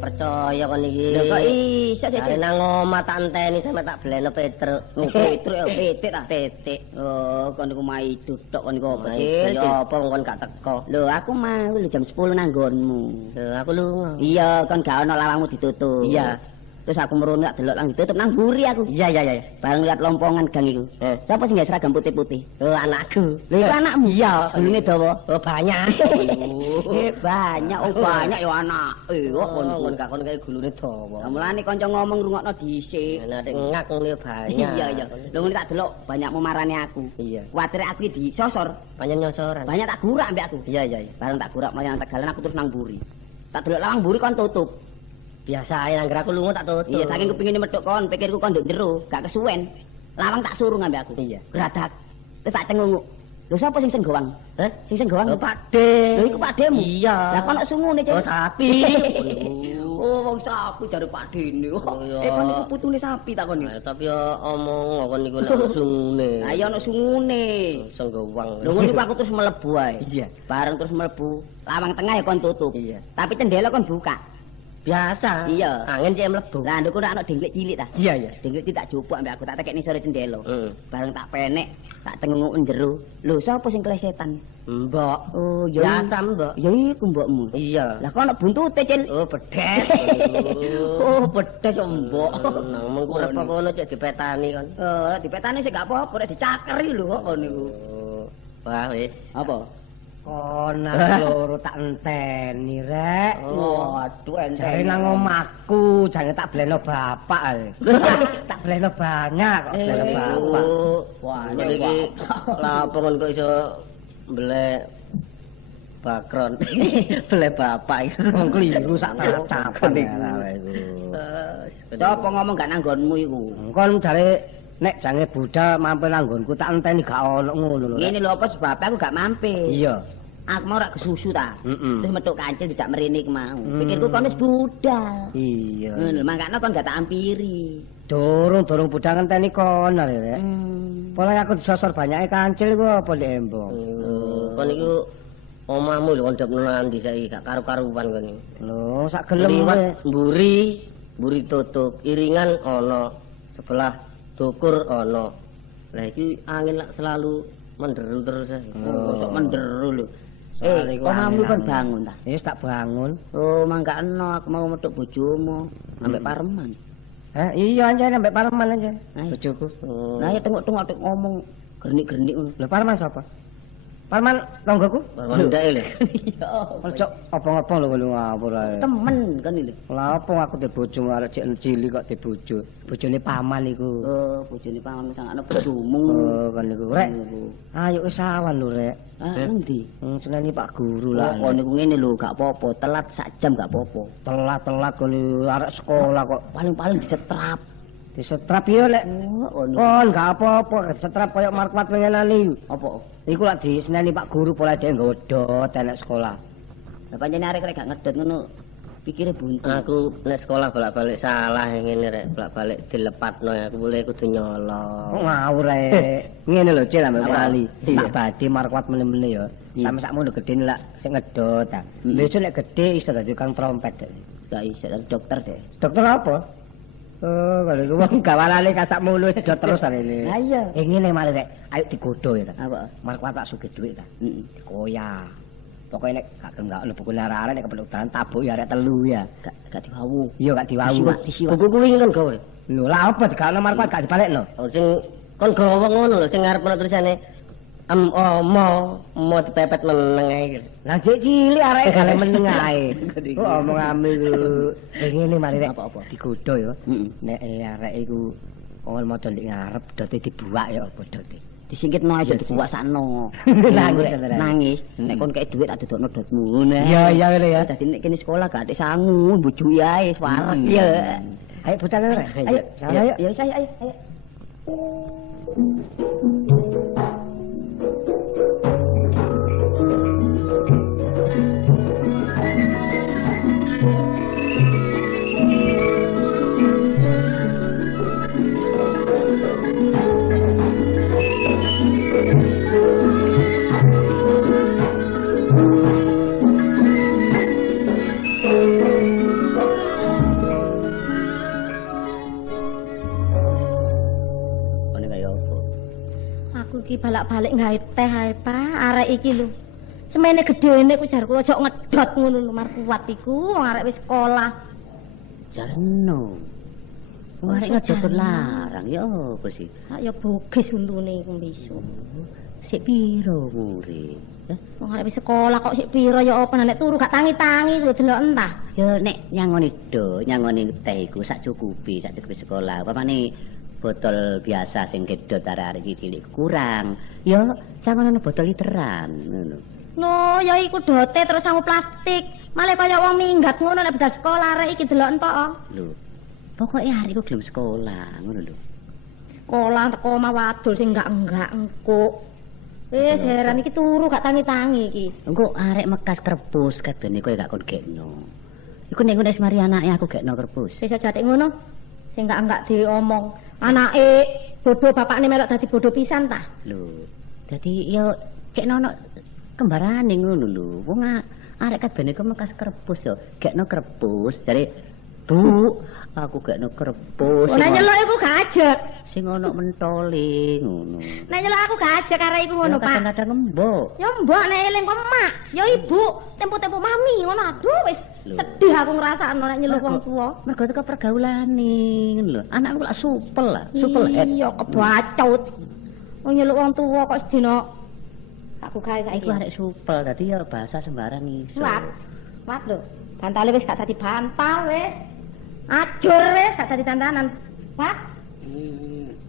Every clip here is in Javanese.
percaya kon iki. Lho kok iso sik nang omah tak enteni sampe tak bleno Petruk. Petruk ya titik ta? Titik. Oh, kon niku mai duduk kon niku apa, Ya apa kon gak teko. Lho aku mau lho jam 10 nang nggonmu. Lho aku lunga. Iya, kon gak ono lawangmu ditutup. Iya. Terus aku merun gak delok lang ditutup nang mburi aku. Iya. Bareng lihat lompongan gang iku. Sapa sing gawe seragam putih-putih? Oh, anakku. Lho iku anakmu? Iya, gulune dawa. Oh, banyak. Banyak, banyak ya anak. Kon gak kon kaya gulune dawa. Mulane kanca ngomong ngrungokno dhisik. Nek ngak ngene banyak. Iya. Lho ngene tak delok banyakmu marani aku. Iya. Kuwatir aku disosor. Banyak nyosoran. Banyak tak gurak mbek aku. Iya. Bareng tak gurak mlayan Tegalan aku terus nang mburi. Tak delok lawang mburi kon tutup. Biasa ae nang aku lunga tak tutup. Iya, saking kepingine metuk kon, pikirku kon nduk jero, gak kesuwen. Lawang tak suruh ngambil aku. Iya. Gradak. Terus tak cengunguk. Lho sapa sing senggowang? Heh? Sing senggowang? Oh, Pakde. Lho iku pakdemu. Iya. Lah kok ana sungune, Cek? Oh, sapi. Oh, wong sapi jare pakdene. Oh, iya. Eh kon iku putune sapi takon Nah, tapi ya omong kon niku nek sungune. Lah ya ana sungune. Senggowang. Lho ngono iku aku terus mlebu ae. Iya. Bareng terus mlebu. Lawang tengah ya kon tutup. Iya. Tapi cendela kon buka. Biasa. Iya. Angin cek mlebu. Lah nduk ana dengklik cilik ta. Iya, iya. Dengklik cilik tak jupuk ambek aku tak tekekne sore cendela. Heeh. Bareng tak penek, tak tengunguk njero. Lho sapa sing klesetan? Mbok. Oh, ya Biasa, Mbok. ya iku mbokmu. Iya. Lah kok ana buntute, Cil? Oh, bedes. Oh, bedes mbok. Nang mengkurep kok ngono cek dipetani kon. Dipetani sik gak apa-apa, nek dicakeri lho kok kon niku. Oh, wah wis. Apa? Konak loro tak enteni rek. Waduh enten. Jare nang omahku, jange tak bleno bapak ae. Tak bleno banyak kok bleno bapak. Wah, Kok iki lha apa kon kok iso mblek bakron. Mblek bapak iku. Wong kliru sak capan iku. Sapa ngomong gak nanggonmu iku? Kon jare nek jange budal mampir nang nggonku tak enteni gak ono ngono lho. Ngene lho apa sebab aku gak mampir. Iya. Aku mau rak kesusu ta. Heeh. Terus metuk kancil tidak mrene iku mau. Pikirku kon wis budal. Iya. Ngono, mangkane kon gak tak ampiri. Durung budal ngenteni kon rek. Pola aku disosor banyake kancil iku apa ndek embong. Kon iku omahmu lho kon ndep nang ndi saiki gak karo-karuan kon iki. Lho, sak gelem Liwat mburi tutuk, iringan ana, sebelah dukur ana. Lah iki angin lak selalu menderu terus. Kok menderu lho. Soale iku Omahmu kon angin-angin. bangun ta? Wis tak bangun. Oh, mangkane aku mau metuk bojomu ambek pareman. Iya anjene mbek Parman anjene. Ayo. Bojoku. Nah, ya tengok-tengok ngomong gernik-gernik ngono. Lho Parman sapa? Parman tanggoku? Parman ndake lho. Iya. Ojo apa-apa lho lu ngawur ae. Temen kan iki. Lah apa aku de bojo arek cek cilik kok de bojo. Bojone paman iku. Oh, bojone paman sangane bojomu. Oh, kan niku. Rek, ayo wis awan lho rek. Ah, endi? Seneni Pak Guru Lah, lah. kok niku ngene lho, gak apa-apa. Telat sak jam gak apa-apa. Telat kon arek sekolah kok Paling-paling disetrap. disetrap yo lek. Oh, Kon gak apa-apa disetrap koyo markwat pengenane. apa? Iku lak diseneni Pak Guru pola dhek nggawa dot enek sekolah. Lah pancene arek rek gak ngedot ngono. Pikire buntu. Aku nek sekolah bolak-balik salah ngene rek, bolak-balik dilepatno aku boleh kudu Kok nyolong. ngawur ae. Ngene lho Cil ambek Apa? kali. Iya. Tak badhe markwat meneh-meneh ya. Iya. Sampe sakmono gedhe lak sing ngedot ta. Besok nek gedhe iso dadi tukang trompet. Dek. Gak iso dokter deh. Dokter apa? Oh, kalau iku wong gawanane kasak mulu dot terus arene. Lah iya. Ngene mari rek, ayo digodho ya ta. Apa? Markwat tak sugih dhuwit ta. Heeh. Dikoyak. Pokoknya nek gak gelem gak mlebu kene arek nek kepeluk dalan tabuk ya arek telu ya. Gak diwawu. Iya gak diwawu. Disiwak. Buku kuwi kan gawe. Lho, lah apa digawno markwat gak dibalekno? Oh sing kon gawa ngono lho sing ngarep ana tulisane mo dipepet meneng ae iki. Lah cek cilik areke gale meneng ae. Kok omongane iku. Ngene mari rek. Apa-apa? Digodho ya. Heeh. Nek arek iku kon maca ndek ngarep dote dibuak ya apa dote. Disingkitno aja dikuwasakno. Nangis, saudara. Nangis. Nek kon kei dhuwit tak dodokno dotmu ngono. Iya iya ngene ya. Dadi nek kene sekolah gak ada sangu, bojoki ae wareg. Iya. Ayo budal rek. Ayo, ayo. Ya saya ayo. Kone kaya apa? Aku iki balak-balik gawe teh ae, Pak. Arek iki lho. Semene gedene ku jarku aja ngedot ngono lho markuat iku wong arek wis sekolah. Jarno. Wah, arek ngedot Jarno. larang ya apa sih? Ah ya bogis untune iku mbiso. Sik piro umure? Wong arek wis sekolah kok sik pira ya apa nek turu gak tangi-tangi lho delok entah. Ya nek nyangoni nyangoni teh iku sak cukupi sekolah. Pamane botol biasa sing kedot arek-arek iki cilik kurang. Ya sangono botol literan ngono. No, ya iku dote terus sangu plastik. Malah kaya wong minggat ngono nek budal sekolah arek iki delok entuk. Lho. Pokoke arek iku gelem sekolah ngono lho. Sekolah teko omah wadul sing enggak engko. Wis heran iki turu gak tangi-tangi iki. Engko arek mekas kerbus kadene kowe gak kon gekno. Iku nek wis mari anake aku gekno kerbus. Wis aja tek ngono. Sing enggak diomong. Anake bodoh bapakne melok dadi bodoh pisan ta? Lho. Dadi yo cek nono kembarane ngono lho. Wong arek kadene kok mekas kerbus yo. Gekno kerbus jare Bu, aku gekno kerbus. Nek nyeluk iku gak ajek. Sing ono mentole ngono. Nek nyeluk aku gak ajek arek iku ngono, Pak. Kadang-kadang ngembok. Ya mbok nek eling kok mak, ya ibu, tempo-tempo mami ngono. Aduh wis sedih aku ngrasakno nek nyeluk wong tuwa. Mergo teko pergaulane ngono lho. Anakku lak supel lah, supel Iya, kebacut. Wong nyeluk wong tuwa kok sedina aku gawe saiki. Iku arek supel, dadi ya bahasa sembarang iso. Wat lho. Bantale wis gak dadi bantal wis. Ajur wis gak dadi tantanan. Wat?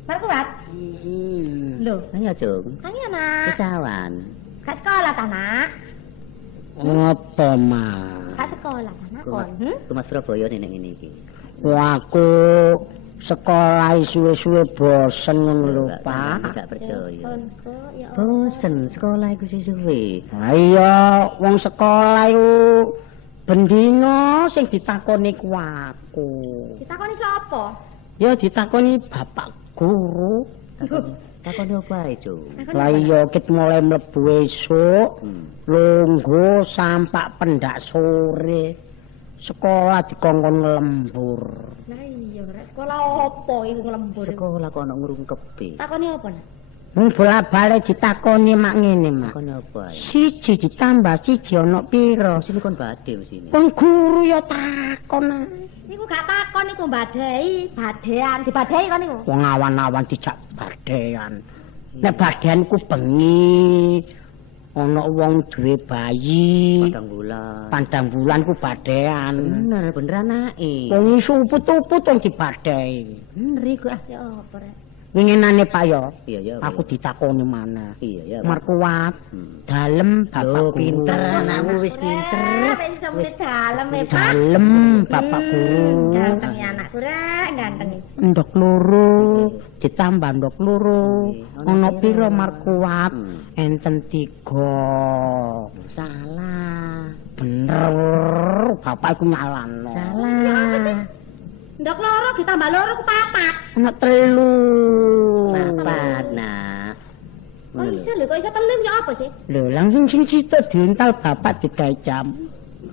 Marku wat? Lho, Ayo, Jung. tangi anak. Kesawan. Gak sekolah ta, Nak? Apa, Mak? Gak sekolah ta, Nak? Rumah Surabaya nek ngene iki. Aku sekolah suwe-suwe bosen ngono lho, Pak. Gak percaya. Ya Bosen sekolah iku suwe. Ha iya, wong sekolah iku bendino sing ditakoni ku aku. ditakoni sapa? Ya ditakoni bapak guru. Takone apa ae, Jung? Lah iya kit mulai mlebu esuk, lungguh sampak pendak sore. Sekolah dikongkon lembur. Lah iya, rek sekolah apa iku nglembur? Sekolah kok ono ngrungkepi. Takoni apa, Nak? Wong bola-bali ditakoni mak ngene, Mak. Takone apa ae? Siji ditambah siji ana pira? Sini kon badhe sini. Wong guru ya takon. Niku gak takon niku badhei, badean, dibadhei kon niku. Wong awan-awan dijak badean. Nek badean ku bengi ana wong duwe bayi. Pandang bulan ku badean. Bener anake. Wong isu uput-uput wong dibadhei. Bener iku ah. Ya apa rek? Winginane Pak ya. Iya. Aku ditakoni mana. Iya. Markuat. Dalem bapak guru. Pinter anakmu wis pinter. Wis iso muni dalem e, Pak. Dalem bapak guru. Ganteng ya anakku rek, ganteng. Ndok loro ditambah ndok loro. Ana pira markuat? Enten 3. Salah. Bener. Bapak iku nyalano. Salah. Ndok loro ditambah loro ku 4. Ana 3. Papat, Nak. Kok iso lho, kok iso 3 ya apa sih? Lho, langsung sing situ diuntal bapak digawe jam.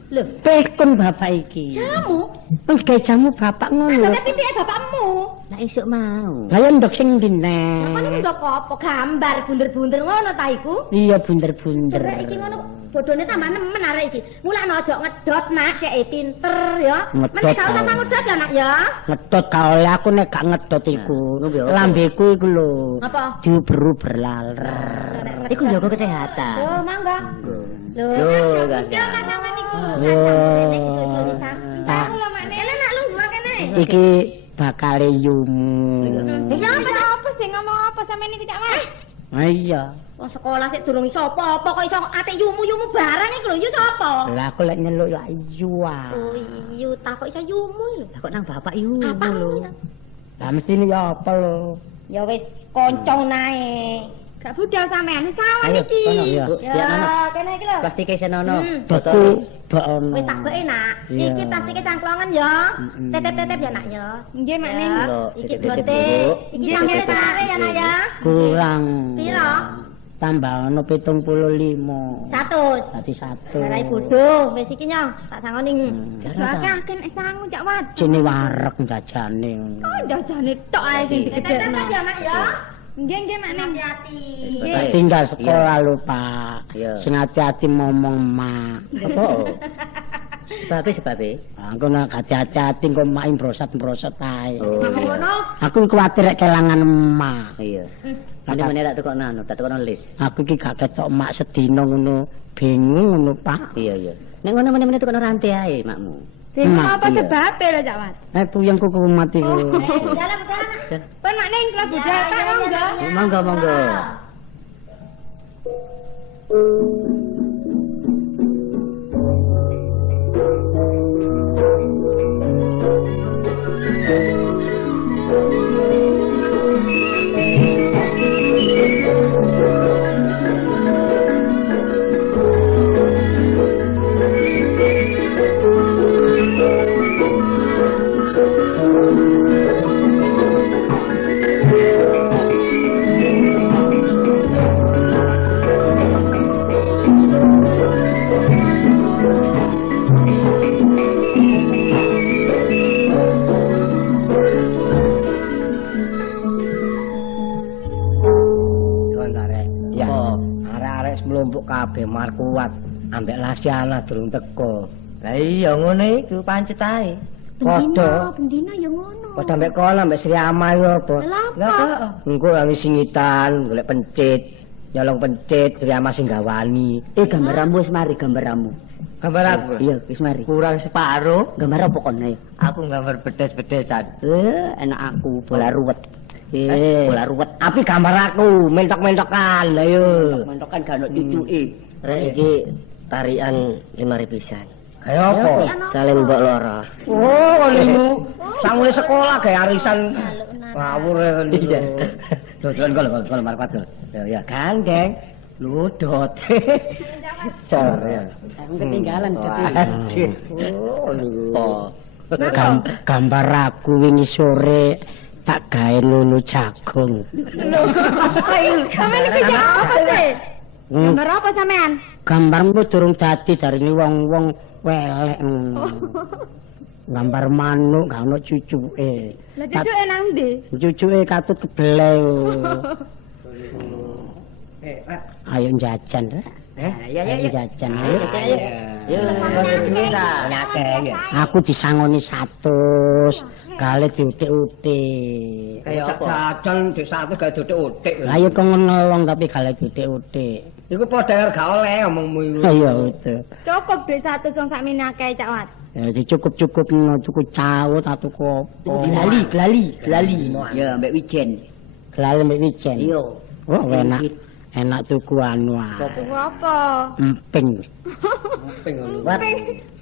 Lho, Pekon bapak iki. jamu? Wis gawe jamu bapak ngono. Ada pitike bapakmu. Lah esuk mau. Lah ya ndok sing ndi Lah kon niku ndok apa? Gambar bunder-bunder ngono ta iku? Iya bunder-bunder. Rek iki ngono bodone tambah nemen arek iki. Mulane aja ngedot nak, cek pinter ya. Ngedot Meneh gak usah tau. ngedot ya nak ya. Ngedot ka oleh aku nek gak ngedot iku. ngombe apa? Lambeku iku lho. Apa? Diuber-uber laler. Iku jaga kesehatan. Oh, mangga. Lho, gak. Jangan sampean niku. Yo. Tak lho makne. Kene nak lungguh kene. Iki bakale yumu. Ya apa sih ngomong apa sampean iki cak Mas? Ah iya. Wong sekolah sik durung iso apa-apa kok iso ate yumu-yumu barang iki lho, yo sapa? Lah aku lek nyeluk ya ayu ah. Oh iya, tak kok iso yumu lho. Lah kok nang bapak iku Apa lho. Lah mesti ya apa lho. Ya wis koncong nae. Gak budal sampean sawan Ayo, iki. kono, ya. Ya, kene iki lho. Plastike senono. Beku baono. Wis tak beki nak. Iya. Iki plastike cangklongan ya. Mm-mm. Tetep-tetep ya nak ya. Nggih mak Ya. Ning. Lho, Iki titip-titip bote. dulu. Iki sampeyan sare ya nak ya. Kurang. Piro? Tambah ono 75. 100. Dadi 1. Marai bodoh, wis iki nyong, tak sangoni. Jangan, Jake aken sangu cak wad. Jene wareg jajane. Oh, jajane tok ae sing digedhekno. Ya nak ya. Nggih nggih mak Ning. Hati-hati. Tak tinggal sekolah lho, Pak. Iya. Sing hati-hati ngomong, Mak. Apa? Sebabe. Aku nak hati-hati kok mak imbrosat-imbrosat ae. Oh. Ngono. Aku kuwatir rek kelangan emak. Iya. Mene tak tekono anu, tak tekono lis. Aku iki gak ketok emak sedina ngono bingung ngono, Pak. Iya. Nek ngono meneh tekono rantai ae makmu. Bingung Mak, apa iya. sebabe lho cak wad. Puyeng kuku mati ku. Dalam dalam. Pun mak Ning kelas budal tak monggo. Monggo. klumpuk kabeh Markuat ambek Lasiana durung teko. Lah iya ngene iku pancet ae. Bendina ya ngono. Padha ambek kono ambek Sri Ama yo apa? Lah apa? Engko nang singitan golek pencit, nyolong pencit Sri Ama sing gawani. Gambarmu wis mari gambarmu. Gambar aku. Iya, wis mari. Kurang separuh. Gambar apa kon ayo? Aku gambar bedes-bedesan. Enak aku bola ruwet. Bola ruwet. Api gambar aku, mentok-mentokan. Ayo. Mentokan gak ono cucuke. Rek iki tarian 5.000 pisan. Kayak apa? Saling mbok loro. Oh, ngono. Sangune sekolah gawe arisan. Ngawur iya. Lho, jalan Markuat. Ya, gandeng. Ludot. Sor ya. Aku ketinggalan Gambar aku wingi sore tak gawe nunu jagung. Sampeyan iki apa sih? Gambar apa sampean? Gambarmu durung dadi jarine wong-wong welek. Gambar manuk gak ono cucuke. Lah cucuke nang ndi? Cucuke katut kebeleng. Ayo jajan. Ya. Jajan. Yo, bagi duit lah. Nyake ya. Aku disangoni 100, kali diutik-utik. Kayak apa? Jajan di 100 gak diutik-utik. Lah ya kok ngelong tapi kali diutik-utik. Iku padha gak oleh omongmu iku. Iya, betul. Cukup dhuwit 100 wong sakmene akeh Cak Wat. Ya dicukup-cukupno tuku cawut atau kopo. Glali. Ya ambek wijen. Glali ambek wijen. Iya. Oh, enak tuku anu. Tuku apa? Emping. Wat,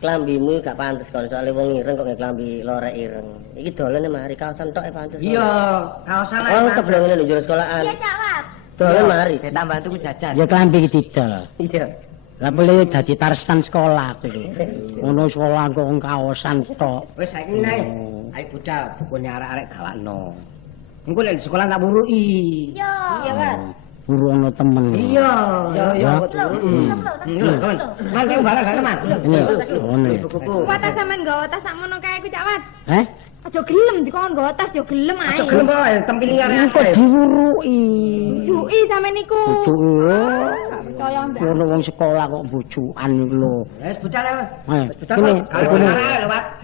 klambimu gak pantes kon soalnya wong ireng kok klambi lorek ireng. Iki dolane mari kaosan tok pantes. Iya, kaosan ae. Oh, keblengene lho njero sekolahan. Iya Cak Wat. Dolen mari, ditambah tuku jajan. Ya klambi iki didol. Iya. Lah boleh dadi tarsan sekolah aku. Ono sekolah kok kaosan tok. Wis saiki nae. Ayo budal bukune arek-arek galakno. Engko nek sekolah tak buruki. Iya. Iya Wat. Buru ono temen. Iya. Ya kok Kan kau barang gak teman. Ngono. Kuat ta sampean nggawa tas sakmono kae ku Cak Wat. Heh? Aja gelem dikon nggawa tas yo gelem ae. Aja gelem wae tempili arek. Kok diwuruki. Juki sampean niku. Bojoke. Percaya mbak. Ono wong sekolah kok bojokan iku lho. Wis bocah le. Bocah kene.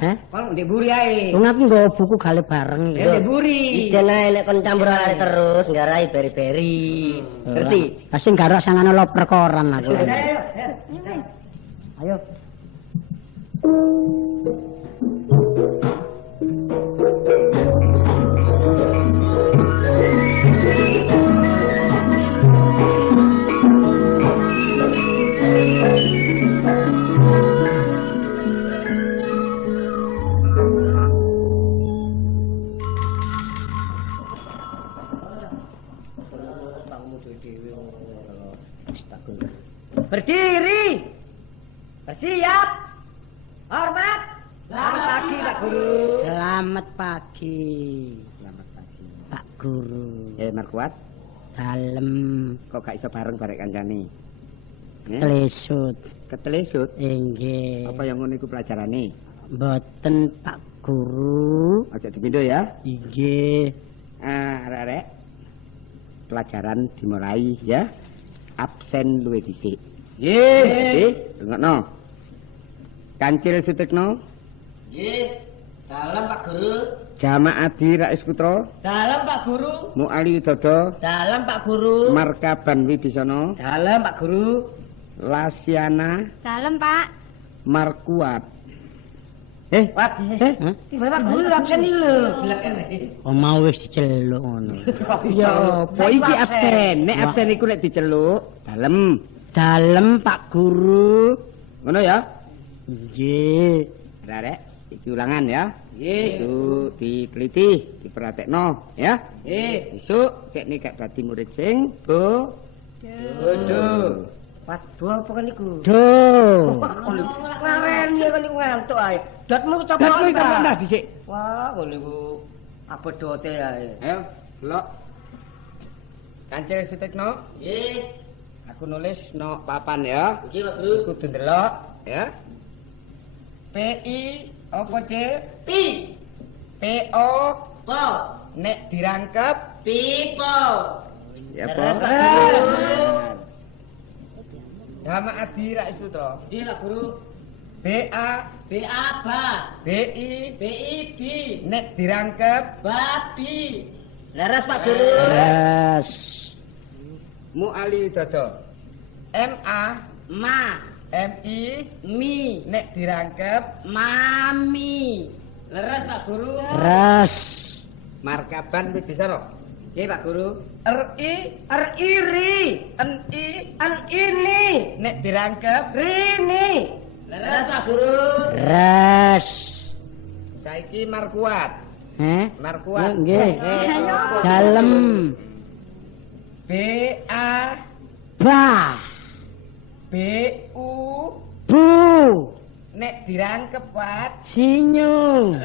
Heh? Kon ndek buri ae. Wong aku nggawa buku gale bareng. Ndek buri. Ijen ae nek kon campur arek terus nggarai beri-beri. Ngerti? Pasti gak sangane lo perkoran aku. Ayo. Berdiri. Bersiap. Hormat. Selamat pagi Pak Guru. Selamat pagi. Selamat pagi. Pak Guru. Markuat, Dalem kok gak iso bareng barek kancane? Klesut. Ketelesut. Inggih. Apa yang ngono iku pelajarane? Mboten Pak Guru. Aja dipindho ya. Inggih. Arek-arek. Pelajaran dimulai ya. Absen luwih dhisik. Nggih. Dengokno. Kancil Sutikno. Nggih. Dalam Pak Guru. Jamaadi Rais Putra. Dalam Pak Guru. Muali Widodo. Dalam Pak Guru. Markaban Wibisono. Dalam Pak Guru. Lasiana. Dalem Pak. Markuat. Wat. Tiba Pak Guru absen iki lho. Oh mau wis diceluk ngono. Ya, apa iki absen? Nek absen iku nek diceluk, dalem. Dalem Pak Guru. Ngono ya? Nggih. Arek, iki ulangan ya. Nggih. Itu diteliti, diperhatekno ya. Nggih. Besok cek nek gak dadi murid sing bodoh. Wat, dua apa kan iku? Duh. Ngaren ya kan iku ngantuk ae. Datmu coba. Datmu sampe ndah dhisik. Wah, ngono iku abodote ae. Ayo, delok. Kancil Sutikno. Nggih. Aku nulis no papan ya. Nggih, Pak Guru. Kudu ndelok ya. PI apa C? Pi. PO Po. nek dirangkep Pipo. ya Terus, po. Pak Guru. Jamak adi Rais Putra. Iya Pak Guru. BA BA ba. BI BI bi. nek dirangkep Babi. Leres Pak Guru. Yes. Muali dodo. MA Ma, MI mi, nek dirangkep mami. Leres Pak Guru. Res. markaban Widisara. Nggih Pak Guru. RI Iri, NI ini, nek dirangkep rini. Leres Pak Guru. Res. saiki markuat. Markuat. Nggih. Dalem. BA Ba. BU Bu. nek dirangkep Wat. Sinyu.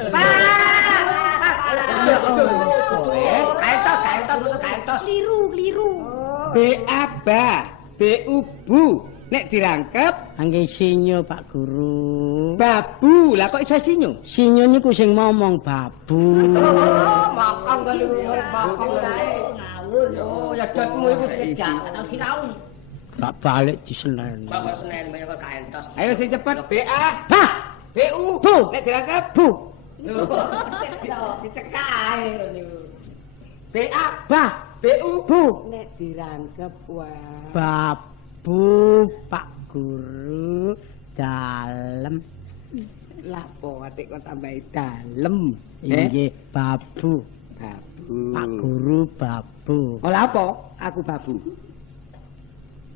Kaentos. Keliru. BA ba BU bu nek dirangkep Angge sinyu Pak Guru. babu. Lah kok iso sinyu? Sinyu niku sing ngomong babu. Makang kali makang kae. Ngawur yo, ya dotmu iku sejak tau sinau. Gak balik di Senen. Bapak Senen banyak kaentos. Ayo sing cepet. BA Ba. BU Bu. nek dirangkep Bu. Dicekae niku. BA Ba. BU Bu. nek dirangkep Wah. Babu Pak Guru dalem. Lapo atik kon tambahi dalem. Inggih babu. Babu. Pak Guru babu. Ola apa? Aku babu.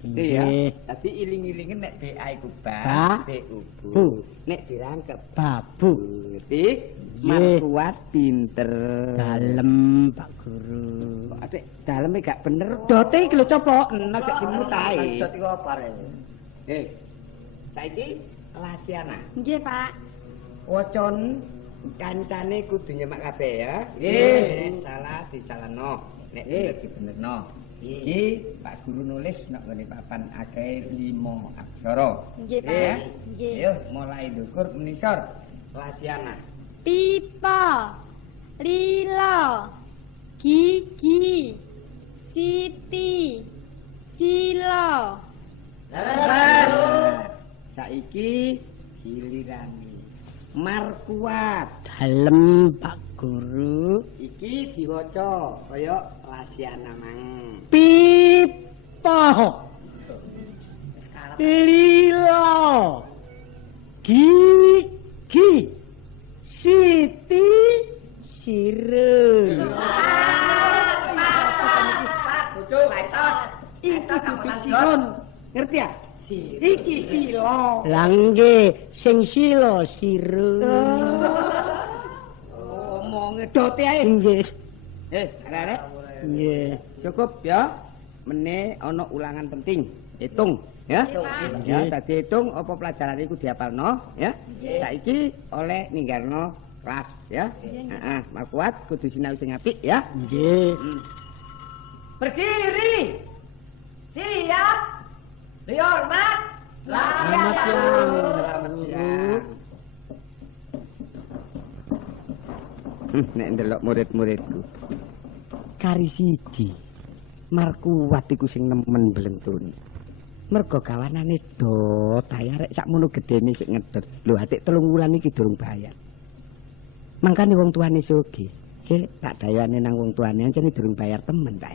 Iya. Inggih Dadi iling-ilingen nek BA iku Ba. BU Bu. nek dirangkep babu. Ngerti? Nggih. Markuat pinter. Dalem Pak Guru. Kok atik daleme gak bener. Dote iki lho coba aja dimutahi. Dot iku apa rek? Saiki Lasiana. Nggih, Pak. Wocon kancane kudu nyemak kabeh ya. Nggih. Nek salah disalahno, nek bener dibenerno. Iki Pak Guru nulis nek ngene papan akeh 5 aksara. Nggih, Pak. Ya. Nggih. Ayo mulai ndukur menisor. Lasiana. Pipa. Lila. Gigi. Siti. Sila. Leres. Saiki gilirane. Markuat. Dalem Pak Guru. Iki diwaca kaya Lasiana mang. Pipa. Lila. Gigi. Siti. Sire. Bojo kaentos. Iki dudu silon. Ngerti ya? Iki silo. Langge sing sila sire. Omonge dote ae. Nggih. Arek-arek. Nggih. Cukup ya. Mene ana ulangan penting. Hitung ya. Ya, dadi hitung apa pelajaran iku dihafalno ya. Saiki oleh ninggalno kelas ya. Heeh, markuat kudu sinau sing apik ya. Nggih. Berdiri. Siap. Dihormat. Selamat siang. Selamat siang. Nek ndelok murid-muridku. Kari siji. Markuat iku sing nemen blentune. Mergo gawanane dot ae arek sakmono gedene sik ngedot. Lho atik 3 wulan iki durung bayar. Mangkane wong tuane sugih. Cek tak dayane nang wong tuane ancene durung bayar temen ta.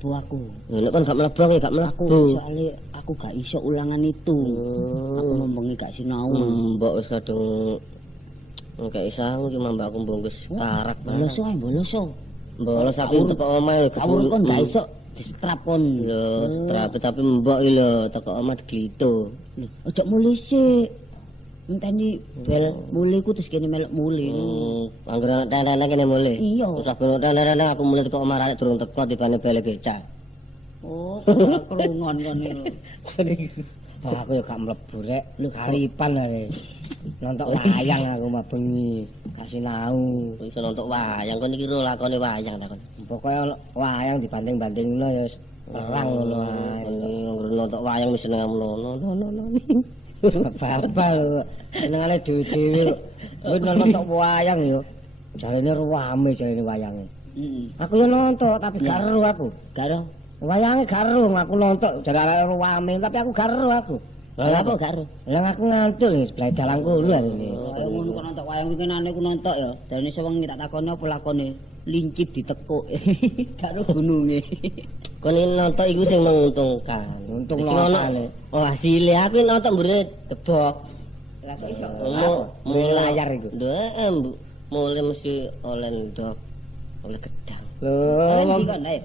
mlebu aku. Nek kon gak mlebu aku gak Aku mlebu. soalnya aku gak iso ulangan itu. Aku ngomongnya gak sinau. Mbok wis kadung ngekek sangu ki mbakku mbungkus karak. Bolos ae, bolos. Bolos tapi teko omahe Kawur kon gak iso distrap kon. lho, tapi mbok iki lho teko omah diglito. Ojo mulih sik. Ngenteni bel mulih ku terus kene melok mulih. Anggere tenan kene mulih. Iya. Usah ben tenan aku mulih teko omah arek durung teko tibane bele becak. Oh, krungon kon iki. Aku ya gak mlebu rek, kalipan are. Nonton wayang aku mah bengi, gak sinau. Iso nonton wayang kon iki ro lakone wayang ta kon. Pokoke wayang dibanding-bandingno ya perang ngono ae. Nonton wayang wis seneng ngono. Bapak lho, senengane dhewe-dhewe lho. Wis nonton wayang yo. Jarene rame jarene wayange. Aku yo nonton tapi gak ero aku. Gak ero. Wayange gak ero aku nonton jare arek rame tapi aku gak ero aku. Lah apa gak ero? Lah aku ngantuk wis sebelah dalan kulo arene. Kaya ngono kok nonton wayang iki kenane ku nonton ya. Darane sewengi tak takoni apa lakone lincip ditekuk. Gak ero gununge. Kon iki nonton iku sing menguntungkan. Untung Sing ono. Oh, hasilé aku nonton mbure debok. Lah kok iso? Mulai layar iku. Ndek, mulai mesti oleh ndok, oleh gedang. Lho, Wong kon ae.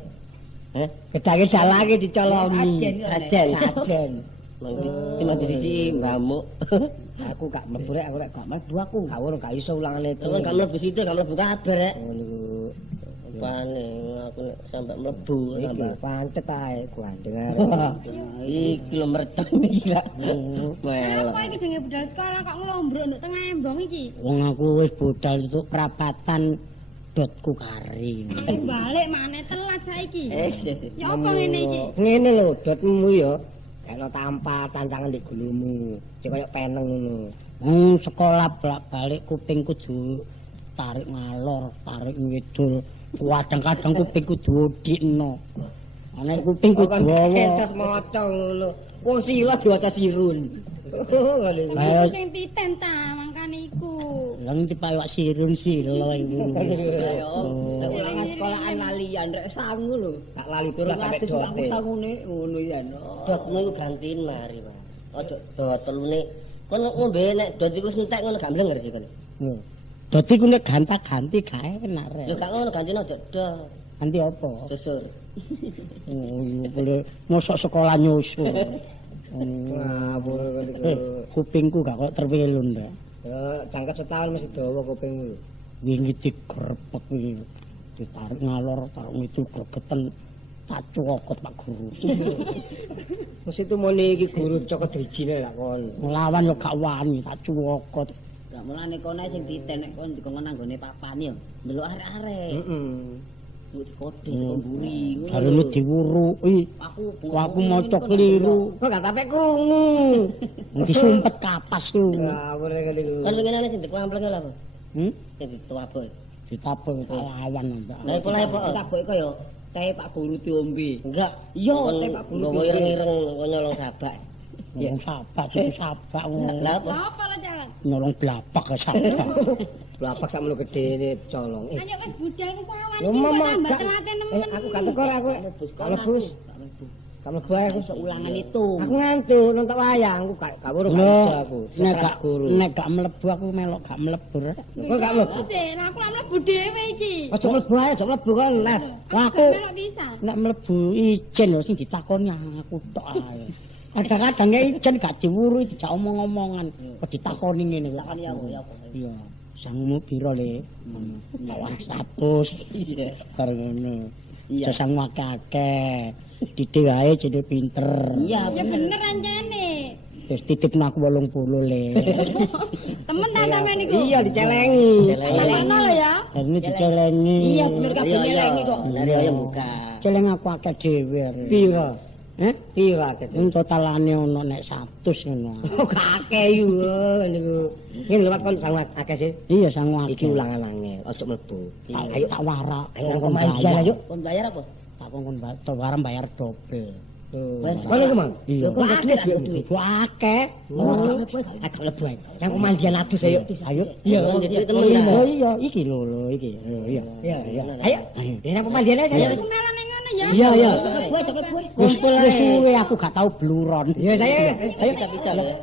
gedange dalake dicolongi. Sajen. Mangke disi mbamuk. Aku gak mlebu rek, aku rek gak mlebu aku. Gak ono gak iso ulangane itu. Kon gak mlebu situ, gak mlebu kabeh rek. Oh niku Paling aku nek sampe mlebu iki sampe pancet ae gandeng arek. iki lho mercon iki lak. Melok. Apa iki jenenge budal sekolah kok nglombrok nduk tengah embong iki? Wong aku wis budal itu perapatan dotku kari. Balik maneh telat saiki. Yes. Ya apa ngene iki? Ngene lho, dotmu ya. Kena tampal tancangan di gulumu. Sing koyo peneng ngono. Sekolah bolak-balik kupingku kudu tarik ngalor, tarik ngidul. Kadang-kadang kupingku diodikno. Ana kupingku dawa. Kentas maca ngono. Wong sila diwaca sirun. Ayo Sing titen ta mangkane iku. lang dipawak sirun sila iku. Ulangan sekolahan lalian rek sangu lho. Tak lali terus sampe dote. Sangune ngono ya. Dotmu iku gantiin mari, Mas. Ojo dot telune. Kon ngombe nek dot iku entek ngono gak mlenger sih kon. Dadi ku nek ganta-ganti gak enak rek. Lho gak ngono gantine ojo dot. Ganti apa? Susur. Oh, iya boleh mosok sekolah nyusul. Ngawur kok iku. Kupingku gak kok terpelun rek. Ya jangkep setahun mesti dawa kupingmu. Wingi digrepek iki. Ditarik ngalor, tarik itu gregeten tak cuwokot Pak Guru. Mesti tumone iki guru cokot drijine lak kon. Nglawan yo gak wani tak cuwokot. Lah mulane kono sing ditenek kon dikon nanggone papan yo. Ndelok arek-arek. Heeh. Kode mburi ngono. Barene diwuruki. Aku maca kliru. Kok gak sampe krungu. Disumpet kapas ku. Ngawur kok iku. Kon ngene sing dikampleng lho apa? Sing dituwabuk. Ditape lawan. Lah pola apa? Taboke kaya teh Pak Guru diombe. Enggak. Iya, teh Pak Guru. Gowo ireng-ireng kok nyolong sabak. Nyolong sabak, itu sabak. Lah apa? Apa lah jalan? Nyolong blapak ke sabak. Blapak sakmono gedene colong. Ayo wis budal wis awan Lho iki kok mama tambah gak. telate nemen. Aku gak teko aku. Kalau bus. Kamu bae aku Ulangan itu. Aku ngantuk nonton wayang, aku gak weruh gak Lho, iso aku. nek gak mlebu aku melok gak mlebu rek. Kok gak mlebu? Wis lah aku lah mlebu dhewe iki. Aja mlebu ae, aja mlebu kon les. Wah, aku melok bisa. nek mlebu ijen lho sing ditakoni aku tok ae. Kadang-kadang ijen gak diwuru dijak omong-omongan, kok ditakoni ngene lho. Takoni ya apa? Iya, sangmu piro le? Tawar 100. Iya. Bareng ngono. Iya. Jasang akeh-akeh. Didik wae jadi pinter. Iya, Ya bener anjane. Terus titipno aku 80 le. Temen ta sampean niku? Iya dicelengi. Mana lho ya? Ini dicelengi. Iya bener kabeh nyelengi kok. Dari ayo buka. Celeng aku akeh dhewe. Piro? Piro akeh? Wong totalane ono nek 100 ngono. Oh gak akeh iku niku. Ngene lewat kon sangat akeh sih. Iya sangu Iki akeh. ulangan angel, ojo mlebu. Ayo tak warak. Ayo nang komandian ayo. Kon bayar apa? Tak kon warak bayar double. Kon iku mang. Iya. Kok akeh duit. Akeh. Agak mlebu ae. Nang komandian adus ayo. Ayo. Iya, jadi temen Oh iya, iki lho iki. Iya. Ayo. Nang komandian ae saya. Aku melane ngono ya. Iya, iya. Wis Suwe aku gak tau bluron. Ya saya. Ayo. Bisa ya.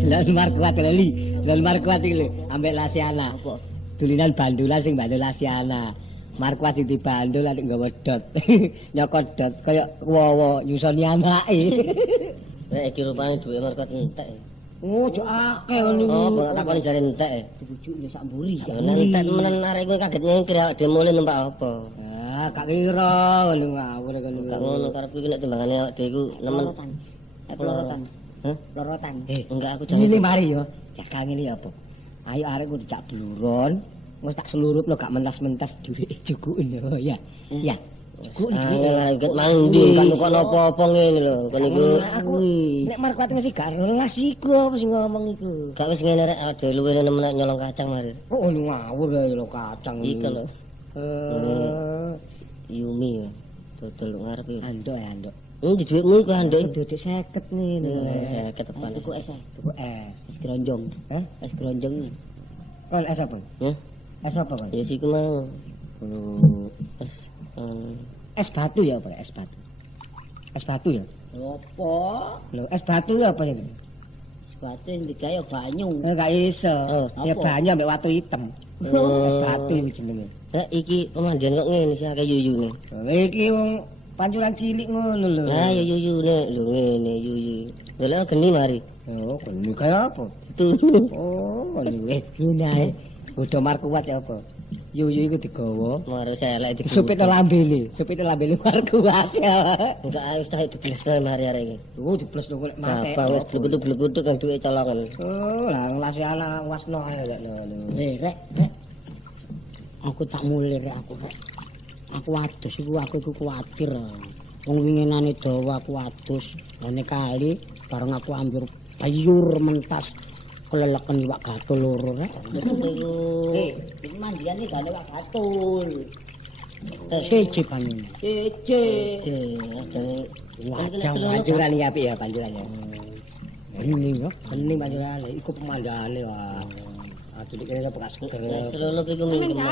Delok Markuat lho, delok Markuat iki lho, ambek Lasiana. Apa? Dulinan bandulan sing bandul Lasiana. Markuat sing dibandul nek nggawa dot. Nyokot dot kaya wowo nyusoni anake. Nek iki rupane duwe Markuat entek. Oh, cok akeh ngono. Oh, kok takoni jare entek. Dibujuk ya sak mburi. Nek entek temenan arek iku kaget nyengkir awake dhewe mulih numpak apa. Ah, gak kira ngono ngawur ngono. Gak ngono karepku iki nek timbangane awake dhewe iku nemen. Pelorotan. Hah? Lorotan. Enggak aku Ini jangan. mari yo. Jaga ngene apa? Ayo arek ku dijak bluron. Wis tak selurupno gak mentas-mentas dhuwit cukuken yo ya. Ya. Cukuken Angel arek ket mandi kan kok apa-apa ngene lho. Kon iku Aku nek Markuat mesti gak relas iku apa sing ngomong iku. gak wis ngene rek awake dhewe luwih nemen nek nyolong kacang mari. Kok ngono ngawur ya lho kacang. Iki lho. Yumi ya. Dodol ngarep iki. Anduk ya anduk. Di dhuwitmu iku anduk. Duduk 50 nih. Saya ketepan. Tuku es. Tuku es. Es keronjong. Hah? Es keronjong. Kon es apa? Hah? Es apa kon? Ya siku mau. Es Es batu ya apa? Es batu. Es batu ya? Apa? Lho, es batu ya apa ya? Batu yang digawe banyu. Gak iso. Ya apa? banyu ambek watu hitam. Es batu iki jenenge. iki pemandian kok ngene sih akeh yuyune. Iki wong pancuran cilik ngono lho. Nah, ya yuyune lho ngene yuyu. Delok geni mari. Oh, kono kaya apa? Tulu. Oh, kono ngene ae. Udah Markuat ya apa? Yuyu iku digawa. Maro selek Supitno lambene Markuat ya. Enggak wis tak diblesno mari arek iki. Oh, diplesno golek mate. Apa wis blekutuk-blekutuk kan duwe colongan. Oh, lah Lasiana wasno ae lek lho. Rek. Aku tak mulih rek aku. Aku adus iku aku kuwatir. Wong winginane dawa aku adus ngene kali bareng aku ambir bayur mentas keleleken iwak gatul loro rek. Iku Iki mandiane gane iwak gatul. Siji panjenengan. Siji. Wajah panjuran iki apik ya panjurannya. Bening yo, bening panjuran. Iku pemandane wah. Aduh kene bekas seger. selono iku mingkem.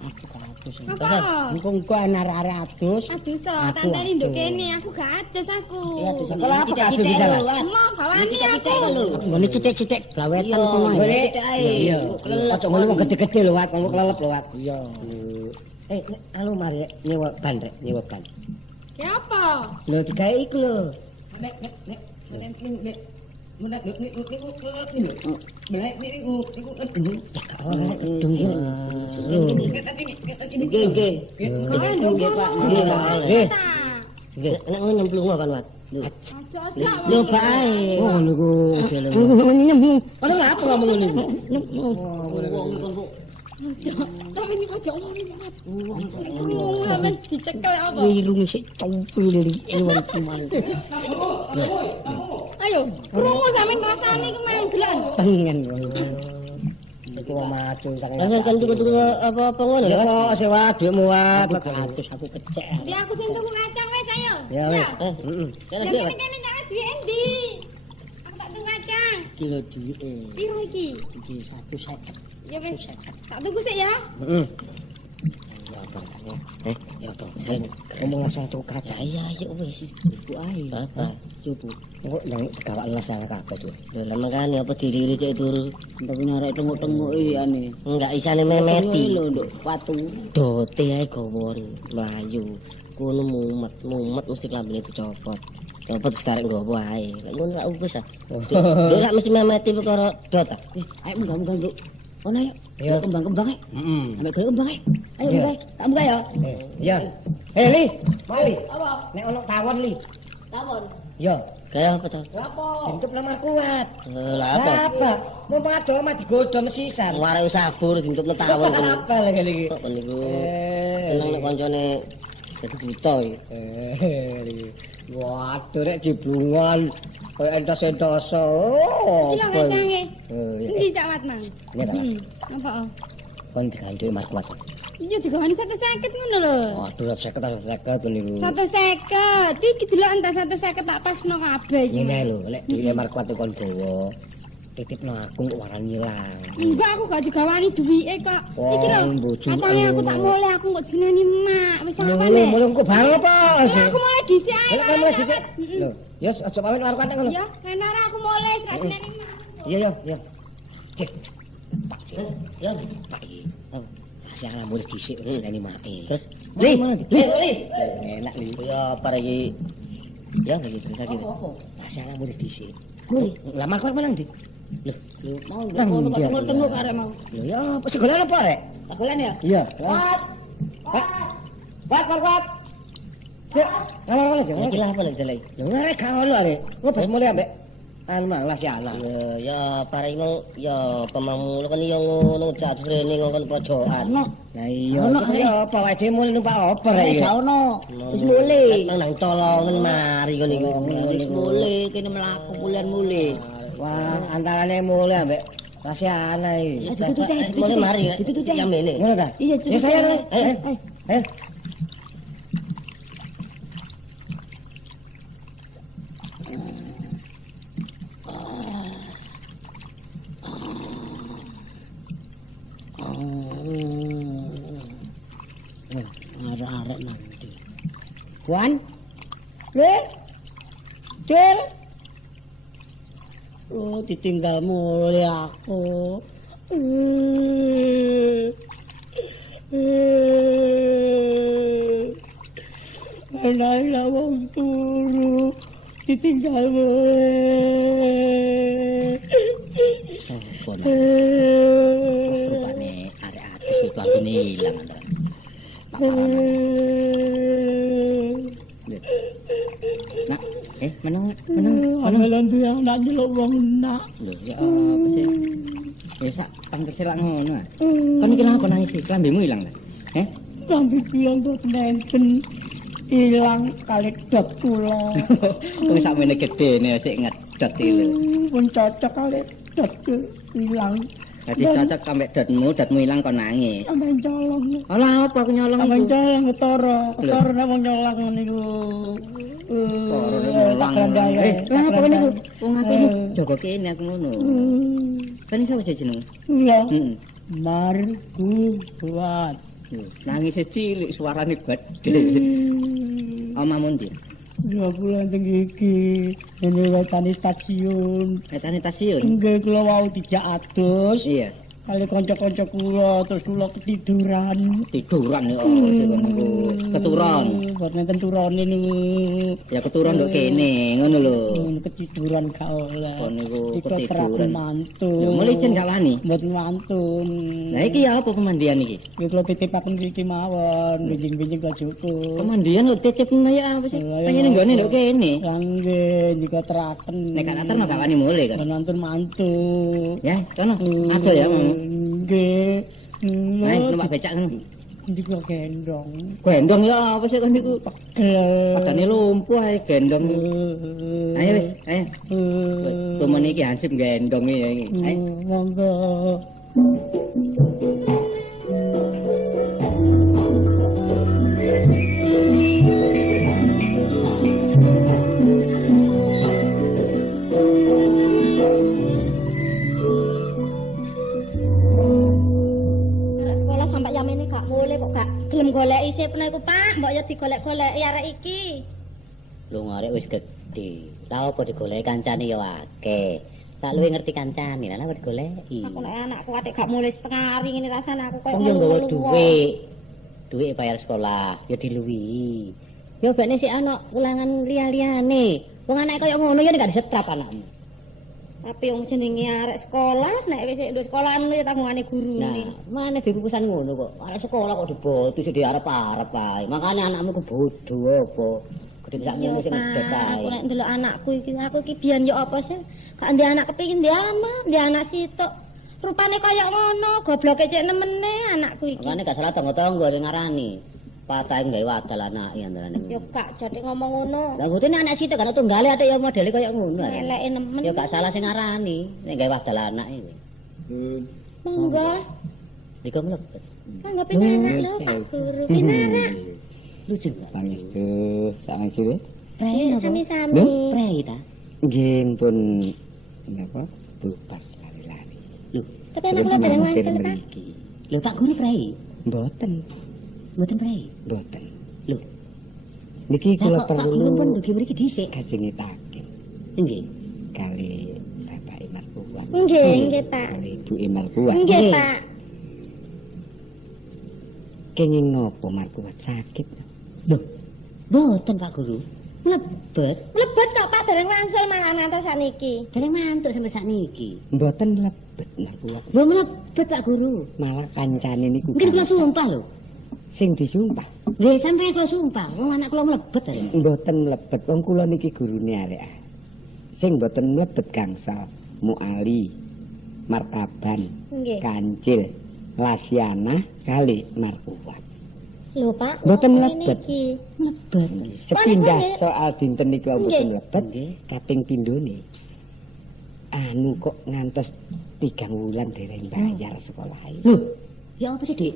Aku adus. Apa? Engko arek-arek adus. Adus so, Aku tante adus. nduk kene aku gak adus aku. Iya, adus. Kalau apa gak adus bisa lah? Mau bawani aku. Ngene cicik-cicik gawetan kono ae. Boleh. Iya. Ojo ngono wong gede-gede lho, Wat. Wong kelelep lho, Wat. Iya. Anu mari nyewa ban rek, nyewa ban. Ya apa? Lho digawe iku lho. Nggih. Nggih, Pak. Nggih. Nggih, nek ngono nyemplung kan, Wat. Lho. Aja Lho bae. Oh niku jele. Ono lha apa ngomong ngene? Wong iku kok Sampe niku aja ngomong. Sampe dicekel apa? Wirung sik compil dari ewan kuman. Ayo, krungu sampe ngrasani ku manggelan. Tengen. Iku maju sak. lah kan tuku-tuku apa-apa ngono lho. Lho sewa dhuwitmu Wat. Aku adus aku kecek. Ndi aku sing tuku kacang wis ayo. Ya wis. Heeh. Kene Lah dhek, kene Wat. kene jangan duwe endi? Aku tak tuku kacang. Kilo duit. Piro iki? Iki 150. Ya wis. Tak tuku sik ya. Heeh. Ya apa? Ngomong langsung tuku kaca. Iya, wis. Iku ae. Apa? Cukup. Kok nang gawak les ala kabeh tuh. Lho lah makane apa diri cek turu. Tapi narek tengok-tengok iki ane. Enggak isane memeti. Lho nduk watu. Dote ae gawon mlayu. Kono mumet mesti klambine dicopot. Copot sekarang nggowo ae. Lek ngono ra wis ah. Lho sak mesti memeti perkara dot ah. Ayo munggah nduk. Ono ya. Ya. Kembang-kembang ae. Heeh. Ambek gawe kembang ae. Ayo Ya. munggah. Tak munggah ya. Ya. Li, mari. Apa? Nek ono tawon li. Tawon. Yo, Kaya apa to? apa? Bentuk nomor kuat. Lah apa? Apa? Mau ado mah digodho mesisan. Wareng sabur dintupne tawon kene. Apa lagi iki? Kok niku seneng nek koncone dadi buta iki. Waduh rek jiblungan kaya entos-entos. Iki lho kacange. Oh iya. Iki Cak Watman. Ini ta. Apa? Kon diganti markuat. Iya digawani 150 ngono lho. Waduh 50 niku. 150. Iki delok entas 150 tak pasno kabeh iki. Ngene lho, lek duwe markuat kon gawa. Titipno aku kok waran ilang. Enggak aku gak digawani duwike kok. Iki lho. bojomu Kacange aku tak mulai aku kok jeneni mak. Wis sampeyan. Mulai kok bang apa? Aku mulai dhisik ae. Lek mulai dhisik. Lho, ya aja pamit markuat ngono. Ya, renara aku mulai sak jeneni mak. Iya, iya. Cek. Pak Cek. Ya, Pak iki. Oh, kasih ala mulai dhisik seneni make. terus Li, enak li. Ya apa iki? Ya lagi terus iki. kasih ala mulai dhisik. Lah markuat menang di. Loh, mau Tengok Karek mau. Lho ya, apa sih golek apa rek? Tak golen ya. Iya. Kuat. Cek, ngene cek. iki lah apa lagi lagi. Lho ngarek gak ono arek. Ngobas mulai ambek anu mang lah si anak. Ya pareng mau ya pemamu kan yo ngono cak rene ngkon pojokan. Lah iya, ya apa wae dhewe mulai numpak oper rek iki. ono. Wis mulai. Nang tolongan mari ngono iku. Wis mulai kene mlaku bulan mulai. Wah, antarane mulai ambek Rasiana iki. Mulai mari. Ya mene. Ngono ta? Iya, Ya saya. Ayo. Arek-arek nanti. Wan. Le. Cil. Oh, ditinggal mulai aku. Ana wong turu ditinggal mulai. Sopo nek rupane arek atus iku ambine ilang antar. Nak, meneng. Amalan duwe anak nyeluk wong enak. Lho, ya apa sih? Ya sak pantese lak ngono. Kon iki lha apa nangis iki? Klambimu ilang ta? Lambi bilang tuh nenten ilang kali dot kula. Wong sakmene gedene sik ngedot iki lho. Pun cocok kali dot ilang. Dadi cocok ambek dotmu ilang kon nangis. Sampai colong. Alah apa aku nyolong Sampai iku? colong ketara. Ketara nek wong nyolong ngene iku. Lah apa niku? Wong aku ini jaga kene aku ngono. Kan iso aja jeneng. Iya. Heeh. Markuat. Nangis cilik suarane gedhe. Omamu ndi? Ya kula teng iki. Ini wetane stasiun. Wetane stasiun. Nggih kula wau dijak adus. Iya. Kali kanca-kanca kula terus kula ketiduran. Tiduran ya niku. Keturon. Buat nenten turone niku. Ya keturon nduk kene, ngono lho. Ketiduran gak oleh. Kok niku Iku terapi ketiduran. mantun. Ya mulai jen gak wani. Mboten mantun. Lah iki ya apa pemandian iki? Iki kula titipaken iki mawon, binjing-binjing bajuku. Pemandian lho titipne ya apa sih? Pengen nggone nduk kene. Lah nggih, nika teraken. Nek gak atur gak wani mulai kan. Mantun-mantu. Ya, kono. Ado ya mau. Nggih. Ayo numpak becak ngono. Ndi kok gendong. Gendong ya apa sih kan niku? Pegel. Padane lumpuh ae gendong. Ayo wis, ayo. Temen iki hansip gendong ya iki. Ayo. Monggo. Sekolah sampai jam ini gak mulai kok gak gelem golek isi pun iku Pak, mbok ya digolek-goleki arek iki. Lu ngarek wis gedhe. Lah apa digoleki kancane ya akeh. Tak luwih ngerti kancane, lah apa digoleki. Aku nek anakku atik gak mulai setengah hari ngene rasane aku koyo Wong yo nggawa dhuwit. Dhuwit bayar sekolah, ya diluwi. Ya bekne sik ana ulangan liya-liyane. Wong anake koyo ngono ya gak disetrap anakmu. Tapi wong jenenge arek sekolah, nek wis nduk sekolah ngono ya tangungane gurune. Nah, mana dikukusan ngono kok. Arek sekolah kok dibotu sik diarep-arep ae. Makane anakmu ku bodho apa. Kudu sak ngono sing ngedot ae. Aku lek ndelok anakku iki, aku iki biyen yo apa sih? Gak ndek anak kepengin ndek anak sitok. Rupane kaya ngono, gobloke cek nemene anakku iki. Makane gak salah tangga-tangga sing ngarani. Patahe gawe wadal anake antarane. Yo gak jane ngomong ngono. Lah butine anak sitok kan tunggale atik ya modele kaya ngono. Eleke nemen. Ya gak salah sing ngarani, nek gawe wadal anake kuwi. Monggo. Dika mlebet. Kanggo pinarak lho Pak Guru, pinarak. Lucu. Pangestu, sak maksud Ya sami-sami. Prei ta. nggih pun napa bubar lari-lari. Lho, Tapi anak kula dereng wangsul, Pak. mriki. lho Pak Guru prei. Mboten, Mboten prei. mboten. Lho, Niki kula Pak Guru pun perlu dugi mriki dhisik. kajengitaken Nggih. kali Bapak Markuat. Nggih, Pak. Kali Ibu Markuat. Nggih, Nggih. Pak. Kenging napa Markuat sakit? Lho, mboten Pak Guru. Mlebet. Mlebet kok Pak dereng wangsul malah ngantos sakniki. Dereng mantuk sampai sakniki. Mboten lebet Markuat. Lho mlebet Pak Guru. Malah kancane niku. Mungkin kula gangsal. sumpah lho. Sing disumpah. Nggih, sampeyan kula sumpah. Wong anak kula mlebet ta. Mboten mlebet wong kula niki gurune arek. Sing mboten mlebet gangsal Muali, Markaban, Nggih. Kancil, Lasiana kali Markuat. Lho Pak. Mboten ngene mlebet. iki. Mlebet. Sepindah nggih. soal dinten niku Nggih. mboten mlebet Nggih. kaping pindhone. Anu kok ngantos 3 wulan dereng bayar sekolahe. Lho, ya apa sih, Dik?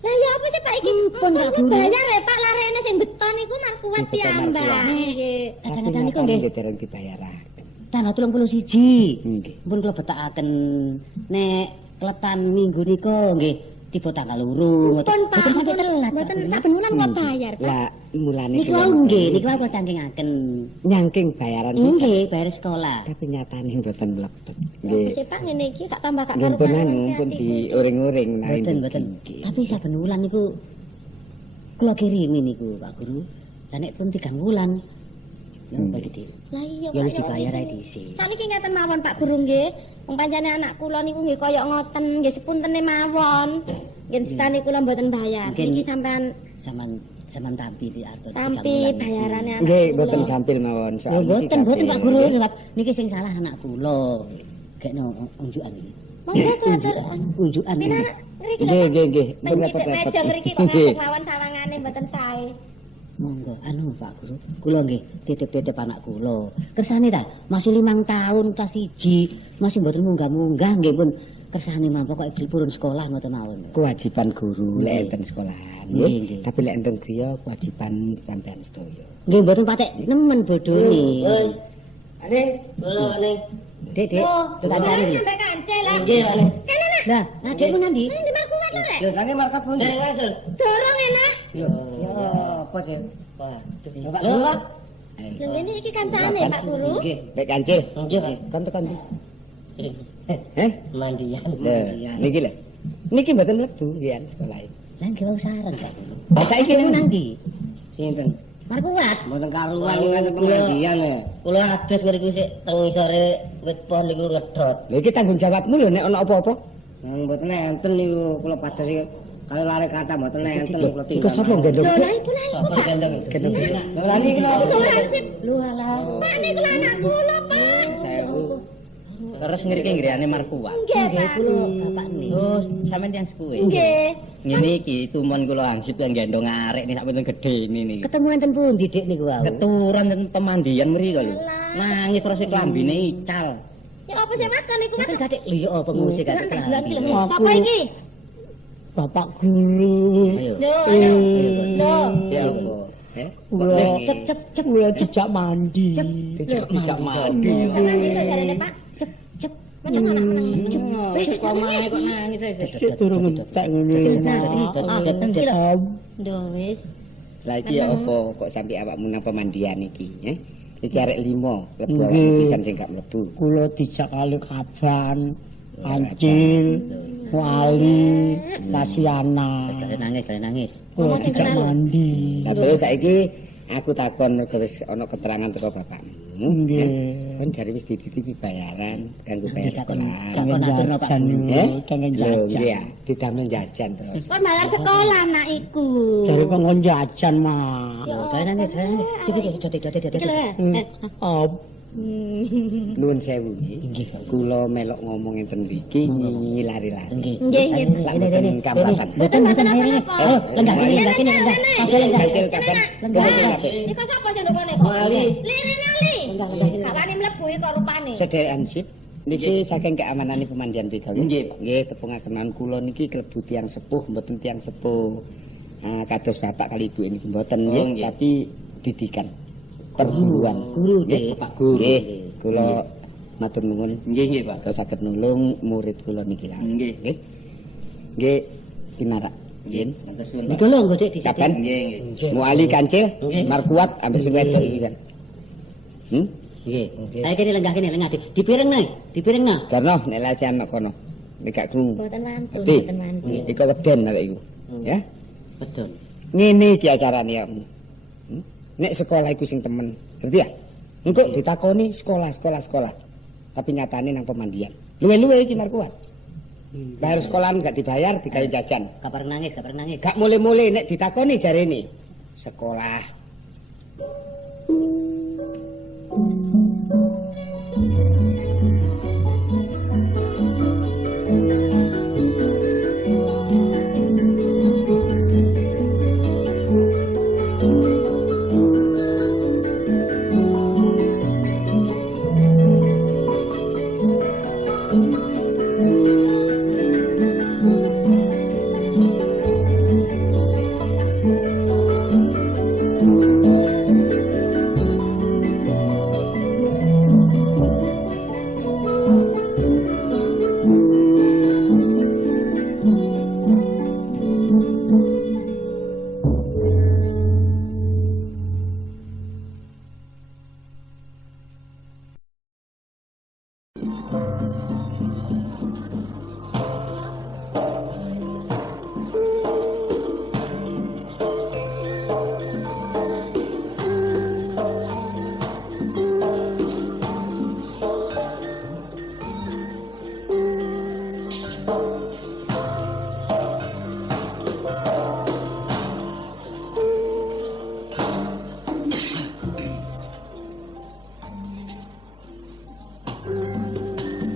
Lah ya apa sih Pak iki? Pun Pak Guru. Bayar ya Pak larene sing beton iku Markuat Beton piyambak. Markuat. Nggih. Kadang-kadang niku Tapi nggih. nyatane dereng dibayaraken. Tanggal 31. Nggih. Pun kula betakaken nek kletan minggu niku nggih tiba tanggal 2. Pun Pak. Mboten sampai telat. Mboten Pak Guru. saben wulan kok bayar Pak. Lah mulane Niku kula nggih, niku kula sakingaken. nyangking bayaran pisan. Nggih, bayar sekolah. Tapi nyatane mboten mlebet. Apa Nggih. sih Pak ngene iki tak tambah gak Nggih pun karu-karuan anu si pun atiku di iki. uring-uring Mboten, mboten. Tapi saben wulan niku kula kirimi niku Pak Guru. Lah nek pun 3 wulan. Ya Hmm. bagi Dik. Lah iya Ya Pak, wis dibayar ae wis. dhisik. Saniki ngeten mawon Pak Guru nggih. Wong pancene anak kula niku nggih kaya ngoten, nggih sepuntene mawon. Nggih stani kula mboten bayar. Mungkin- Niki sampean Sampean tampi di arto. tampi bayarane anak Nggih kula. mboten sampil mawon Lho soal mboten Pak Guru lewat niki sing salah anak kula. Gekno unjukan iki. Monggo kula ter. Unjukan iki. Pinar mriki Nggih nggih nggih. Teng Mboten cek repot-repot. meja mriki kok Nggih. ngasih mawon sawangane mboten sae. Monggo anu Pak Guru. Kula nggih titip-titip anak kula. Kersane ta masih 5 tahun kelas 1, masih mboten munggah-munggah nggih pun kersane mampu kok purun sekolah ngoten mawon. Kewajiban guru Nggih. lek enten sekolahan Nggih, nggih. nggih. Tapi lek enten griya kewajiban sampean sedaya. Nggih mboten patek nemen bodoni. Ade, kula ning. Dek, Dek. Oh, Lho kancane iki. sampe kancil lah. Nggih, Ade. Kene lah. Lah, adikmu nandi? Ini Markuat lho Lek. Lho, tangi markat pundi? Langsung. Dorong enak. Yo, apa sih? Waduh, Pak Lho, Guru. Pak. Lho ngene iki kancane Pak Guru. Nggih. Lek kancil. Nggih, Pak. Kon tekan ndi? Eh, mandian, Lah, mandian. niki lho. Niki mboten mlebu nggih sekolahe. Lah nggih wong saran Pak Guru. Lah saiki Adikmu nang nandi? Sinten? Markuat. Mboten karuan ngaten pengajian ya. Kula adus ngriku sik teng ngisore wit pohon niku ngedot. Lha iki tanggung jawabmu lho nek ana apa-apa. Nang mboten enten niku kula padha sik kalau lari kata mboten enten kula Iku sapa gendong? Lho lah itu lah. Apa gendong? Gendong. Lho lali kula. Lho hansip. Lu alah. Pak niku lah anak kula Pak. 1000. Terus ngriki ngriyane Markuat. Nggih Pak. Kula bapak nih. Oh, sampean tiyang sepuhe. Nggih. Ngene iki tumon kula hansip yang gendong arek nek sampun gedhe niki. Ketemu enten pundi Dik niku wau? Keturunan dan pemandian mriki lho. Alah. Nangis terus klambine ical. Ya apa sih Mas kan niku Mas? Kan gadek lho ya apa ngusik gadek Bulan kelambi. iki lho. Sapa iki? Bapak guru. Ayo. Lho, ayo. Lho. Ya apa? Kula Cep cep cep kula dijak mandi. Dijak mandi. Sampeyan iki lho jarene Pak. Cep cep. Macam anak menang. Cep. Wis Wis kok mae kok nangis wis. Sik durung entek ngene. Lho wis. Lah iki ya apa kok sampe awakmu nang pemandian iki, Iki arek 5, lebu Nggih. awakmu pisan sing gak mlebu. Kula dijak kali kaban, Ancil, Wali, Lasiana. Kare nangis, kare nangis. Kula dijak mandi. Lah terus saiki aku takon mergo wis ana keterangan teko bapakmu. sekolahmu. Nggih. Kon jare wis dititipi bayaran kanggo bayar sekolah. Kanggo jajan niku, kanggo jajan. Iya, didamel jajan terus. Kon bayar sekolah anak iku. Jare kok ngon jajan mah. Bayarane jane. Nuwun sewu nggih. Kula melok ngomong enten mriki lari-lari. Nggih. Nggih, nggih. Ini kampatan. Mboten ayo. Lenggah kene. Gantil kapan? Niku sapa sing ndokone kok? Ali. Lirine Ali. Gak wani mlebu kok rupane. Sederekan sip. Niki saking keamanane pemandian mriku nggih. Nggih, kepengakenan kula niki klebu tiyang sepuh mboten tiyang sepuh. Kados bapak kali ibu niki mboten nggih, tapi didikan. Perguruan Guru nggih, Pak Guru. Nggih, kula matur nuwun. Nggih, nggih, Pak. Kula saged nulung murid kula niki lah. Nggih, nggih. Nggih, Pinarak. Nggih, matur suwun. Niku lho nggo Dik Kapan? Nggih, nggih. Muali Kancil, Markuat ambek sing wedok iki kan. Nggih. Ayo kene lenggah dipirengno. Jarno nek lase ana kono. Nek gak krungu. Mboten mantu, Dik, mboten mantu. Iku weden arek iku. Ya. Betul. Ngene iki acarane ya. Nek sekolah iku sing temen, ngerti ya? Engko ditakoni sekolah. Tapi nyatane nang pemandian. Luwe-luwe iki Markuat. Bayar sekolahan gak dibayar, digawe jajan. Kabar nangis. Gak mulai-mulai nek ditakoni jarene sekolah.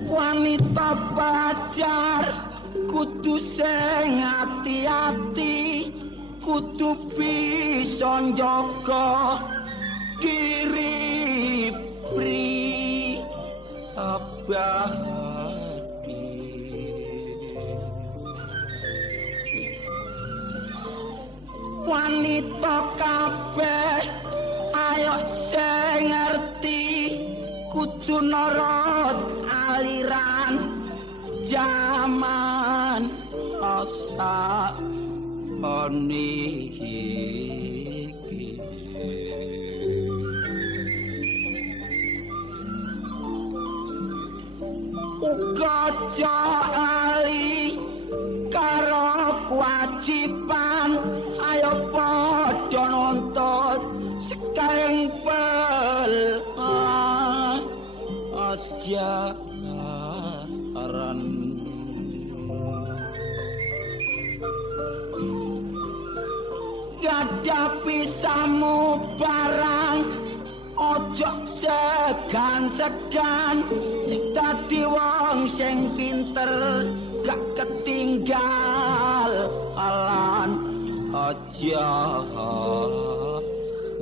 Wanita pacar kudu sing ati-ati, kudu bisa njaga diri pribadi. Wanita kabeh ayo sing ngerti, kudu nurut aliran jaman asa iki. Uga aja lali karo kewajiban, ayo padha nuntut sekeng ajaran. Gadapi samu barang ojo segan-segan, dadi wong sing pinter gak ketinggalan aja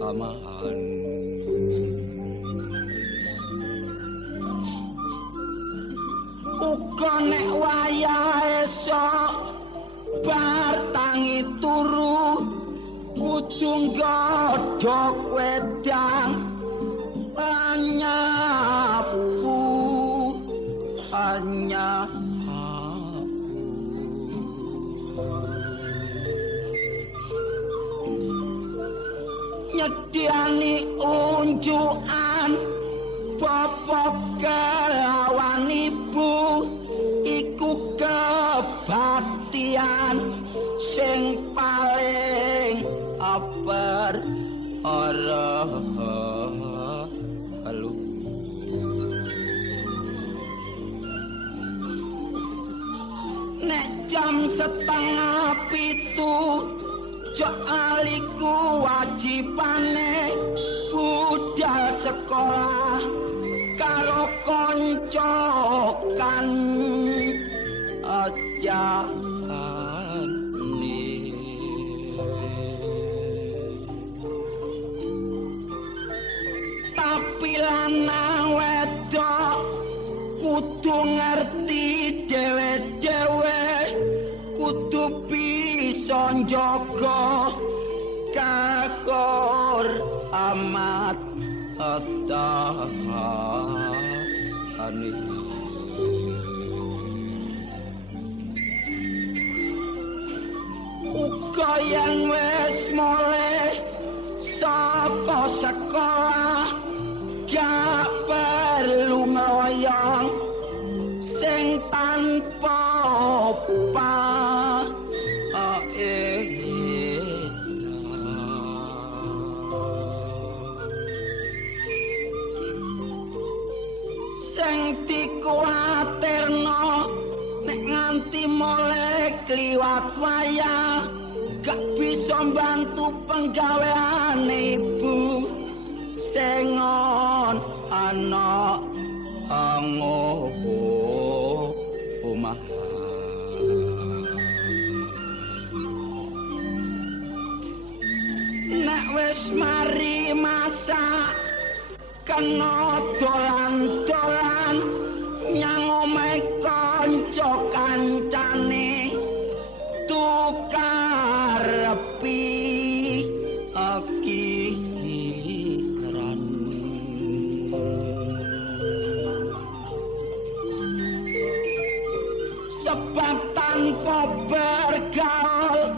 aman. Uga nek wayah esok bar tangi turu, kudu nggodhog wedang anyapu. Nyediani unjukan bapak kelawan ibu, iku kebaktian sing paling ora halu. nek jam 6:30 jok aliku wajibane budal sekolah karo koncokan aja tapi lanang wedok kudu ngerti dhewe-dhewe kudu bisa njaga kakor amat atahani uga yang wis mulai saka sekolah gak perlu ngoyong sing tanpa sing dikuatirno nek nganti mulai kliwat wayah gak bisa bantu penggawean ibu sing ana omah nek wis mari masak kena dolan-dolan nyang omahe kanca kancane tukar repi akiran sebab tanpa bergaul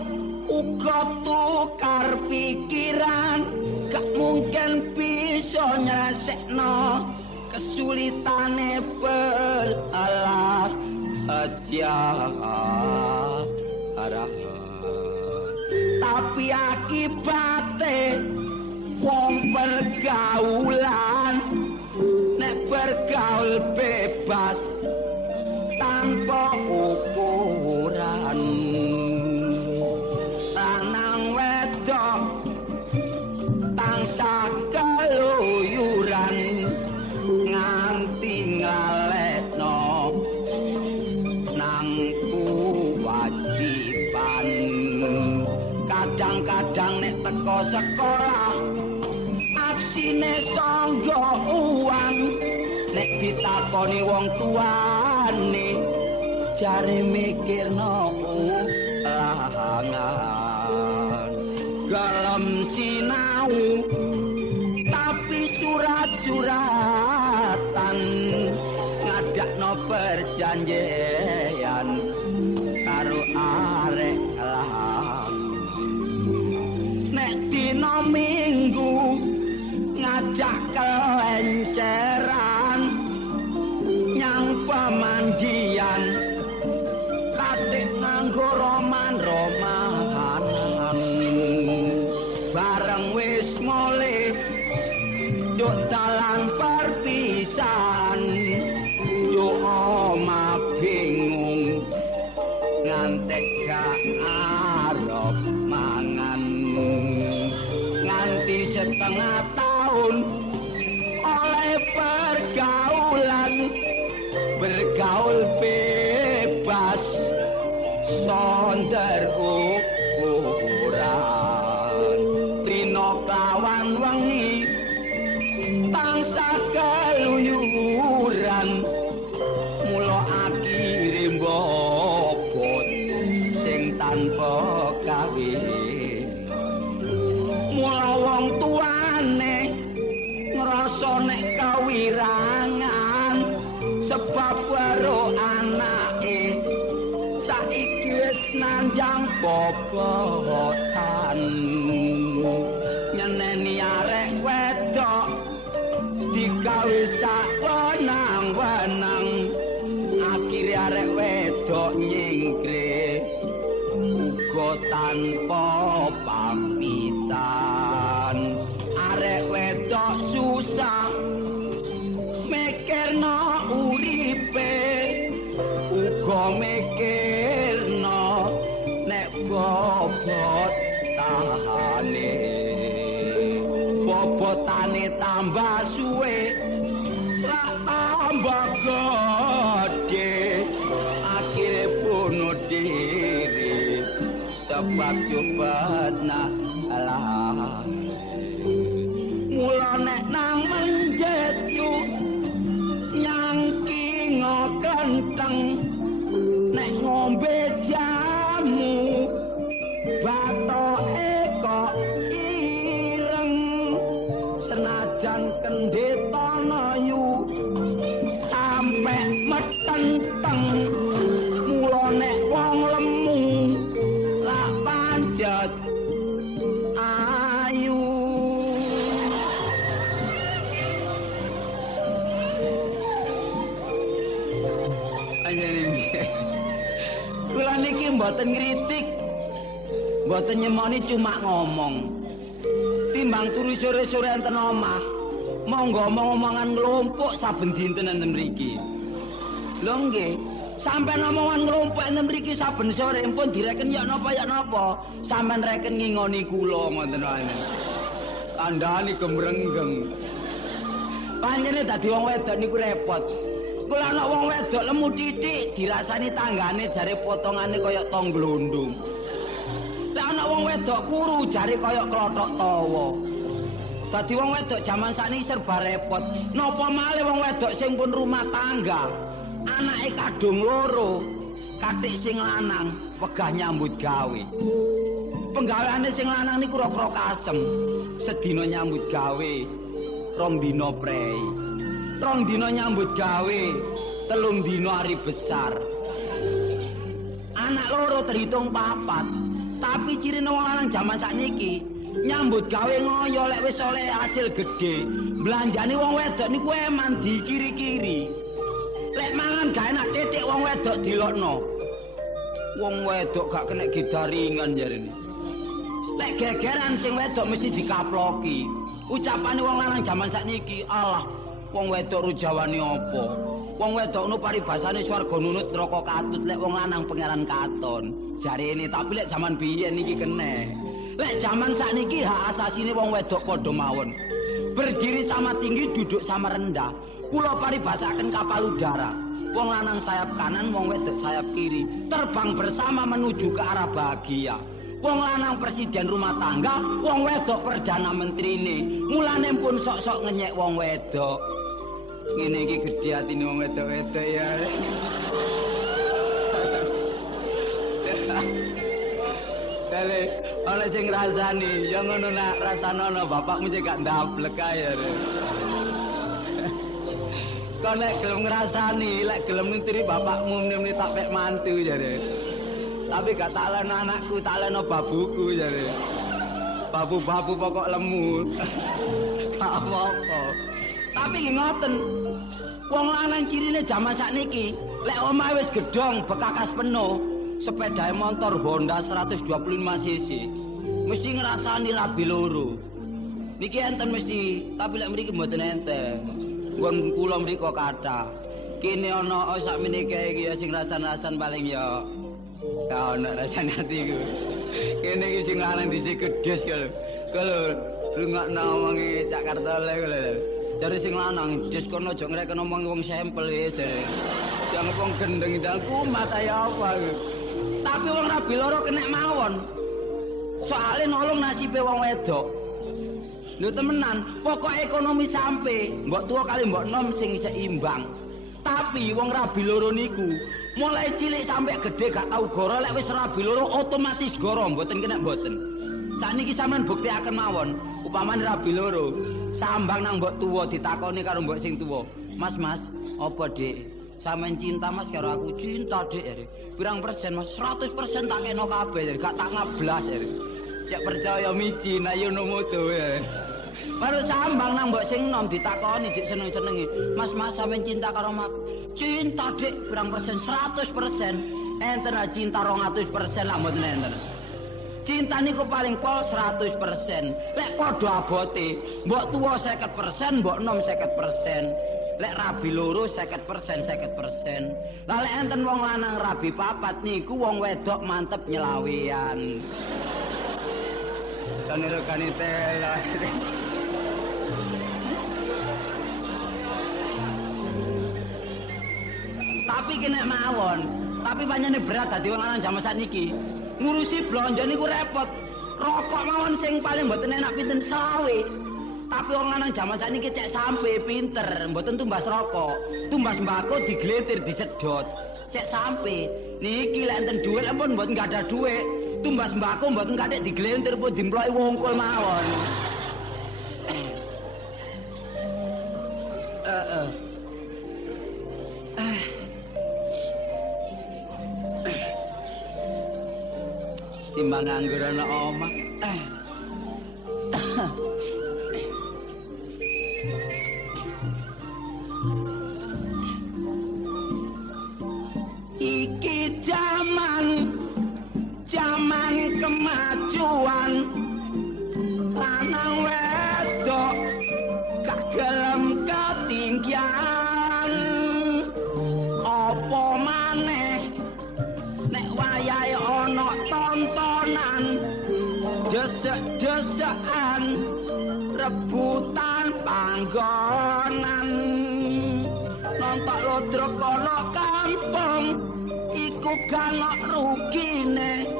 uga tukar pikiran gak mungkin bisa nyelesekno kesulitane belalah aja arah tapi akibate wong pergaulan nek bergaul bebas tanpa ukuran lanang wedok tansah keluyuran nganti ngalekno nang kewajiban kadang-kadang nek teko sekolah aksine sangga uang nek ditakoni wong tuane jare mikirno lahangan gelem sinau tapi surat-suratan ngadakno perjanjian karo arek lang nek dina minggu ngajak kelenceran nyang pemandian kadek nganggo roman-romanan bareng wis mulai duk dalan perpisahan yo omah bingung ngantek gak arep mangan nganti setengah tahun oleh pergaulan bergaul bebas sonder ukuran rino kawan wengi tansah keluyuran mula akhire mbobot sing tanpa kawin mula wong tuane ngrasa nek kawirangan sebab weruh anake saiki wis nanjang bobotan nyeneni arek wedok digawe sak wenang-wenang akhire arek wedok nyingkre uga tanpa pamitan arek wedok susah mikirno uripe mergo mikirno nek bobot tahane bobotane tambah suwe ra tambah gede akhire bunuh diri sebab coba alah mula nek nang menjeju nyangki ngokenteng nek ngombe jamu bathoke kok ireng senajan kendhetana yu sampe metenteng mula nek wong lemu lak pancet ayu kula niki mboten ngritik mboten nyemoni cuma ngomong timbang turu sore-sore enten omah monggo omong-omongan nglumpuk saben dinten enten mriki lho nggih sampeyan omongan nglumpuk enten mriki saben sore pun direken ya napa sampeyan reken ngingoni kula ngoten wae kandhane gemrenggeng panjenengan dadi wong wedok niku repot kula ana wong wedok lemu titik dirasani tanggane jare potongane kaya tong glondong. Lah ana wong wedok kuru jare kaya klothok tawa. Dadi wong wedok jaman sakniki serba repot. Napa malih wong wedok sing pun rumah tangga, anake kadung loro, katik sing lanang wegah nyambut gawe. Penggaweane sing lanang niku rok-rok asem. Sedina nyambut gawe, 2 dina prei. 2 dina nyambut gawe, 3 dina hari besar. Anak loro terhitung 4. Tapi ciri wong lanang jaman sakniki nyambut gawe ngoyo lek wis oleh hasil gede. Belanjane wong wedok niku eman dikiri-kiri. Lek mangan gak enak titik wong wedok dilokno. Wong wedok gak kena gidaringan jarene. Lek gegeran sing wedok mesti dikaploki. Ucapane wong lanang jaman sakniki, alah wong wedok rujawane apa? Wong wedok nu paribasane swarga nunut neraka katut lek wong lanang pangeran katon. Jarene tapi lek jaman biyen iki kene. Lek jaman sakniki hak asasine wong wedok padha mawon. Berdiri sama tinggi, duduk sama rendah. Kula paribasaken kapal udara. Wong lanang sayap kanan, wong wedok sayap kiri. Terbang bersama menuju ke arah bahagia. Wong lanang presiden rumah tangga, wong wedok perdana menterine. Mulane pun sok-sok ngenyek wong wedok. Ngene iki gedhe atine wong wedok-wedok ya. Kale ana sing ngrasani, ya ngono nak rasane bapakmu cek gak ndablek ae. Kok lek gelem ngrasani, lek gelem nitiri bapakmu muni tak pek mantu jare. Tapi gak tak leno anakku, tak leno babuku jare. Babu-babu pokok lemu. Gak apa-apa. Tapi nggih ngoten. Wong lanang cirine jaman sakniki, lek omah wis gedhong bekakas penuh, sepeda motor Honda 125 cc. Mesti ngrasani labi loro. Niki enten mesti, tapi lek mriki mboten enten. Wong kula mriko kathah. Kene ana sakmeniki iki sing rasan-rasan paling ya ana rasane atiku. Kene iki sing lanang dhisik gedhes kalau. Kalau lungakno omongi Cak Kartole kalau. Jare sing lanang des kono aja ngreken omong wong sampel wis. Jangan wong gendeng dalku mata ya apa. Tapi wong rabi loro kena mawon. Soale nolong nasibe wong wedok. Lho temenan, pokok ekonomi sampe, mbok tuwa kali mbok nom sing isih imbang. Tapi wong rabi loro niku mulai cilik sampe gede gak tau goro, lek wis rabi loro otomatis goro, mboten kena mboten. Sakniki sampean buktekaken mawon, upamane rabi loro, sambang nang mbok tuwa ditakoni karo mbok sing tuwa. Mas, apa Dik? Sampeyan cinta Mas karo aku? Cinta Dik. Pirang persen Mas? 100% tak kena kabeh, gak tak ngablas. Cek percaya micin ayo nomoto ya. Baru sambang nang mbok sing nom ditakoni dik seneng-senengi. Mas sampeyan cinta karo aku? Cinta Dik, pirang persen? 100%. Enten cinta 200% lah mboten enten. Cinta niku paling pol 100%. Lek padha abote, mbok tuwa 50%, mbok nom 50%. Lek rabi loro 50%. Lah lek enten wong lanang rabi 4 niku wong wedok mantep nyelawian. Kanira-kani tela. Tapi kena mawon, tapi pancene berat dadi wong lanang jaman sakniki. Ngurusi blonjo niku repot. Rokok mawon sing paling mboten enak pinten 20. Tapi wong lanang jaman sakniki cek sampe pinter, mboten tumbas rokok. Tumbas mbako digletir disedot. Cek sampe. Niki lek enten dhuwit ampun mboten gadah dhuwit. Tumbas mbako mboten kathik diglentir pun dimploki wongkul mawon. Timbang nganggur ana omah. Iki zaman kemajuan, lanang wedok gak gelem ketinggian. Apa maneh nek wayahe ana tontonan, desek-desekan, rebutan panggonan. Nonton lodrok kono kampung iku gak rugine.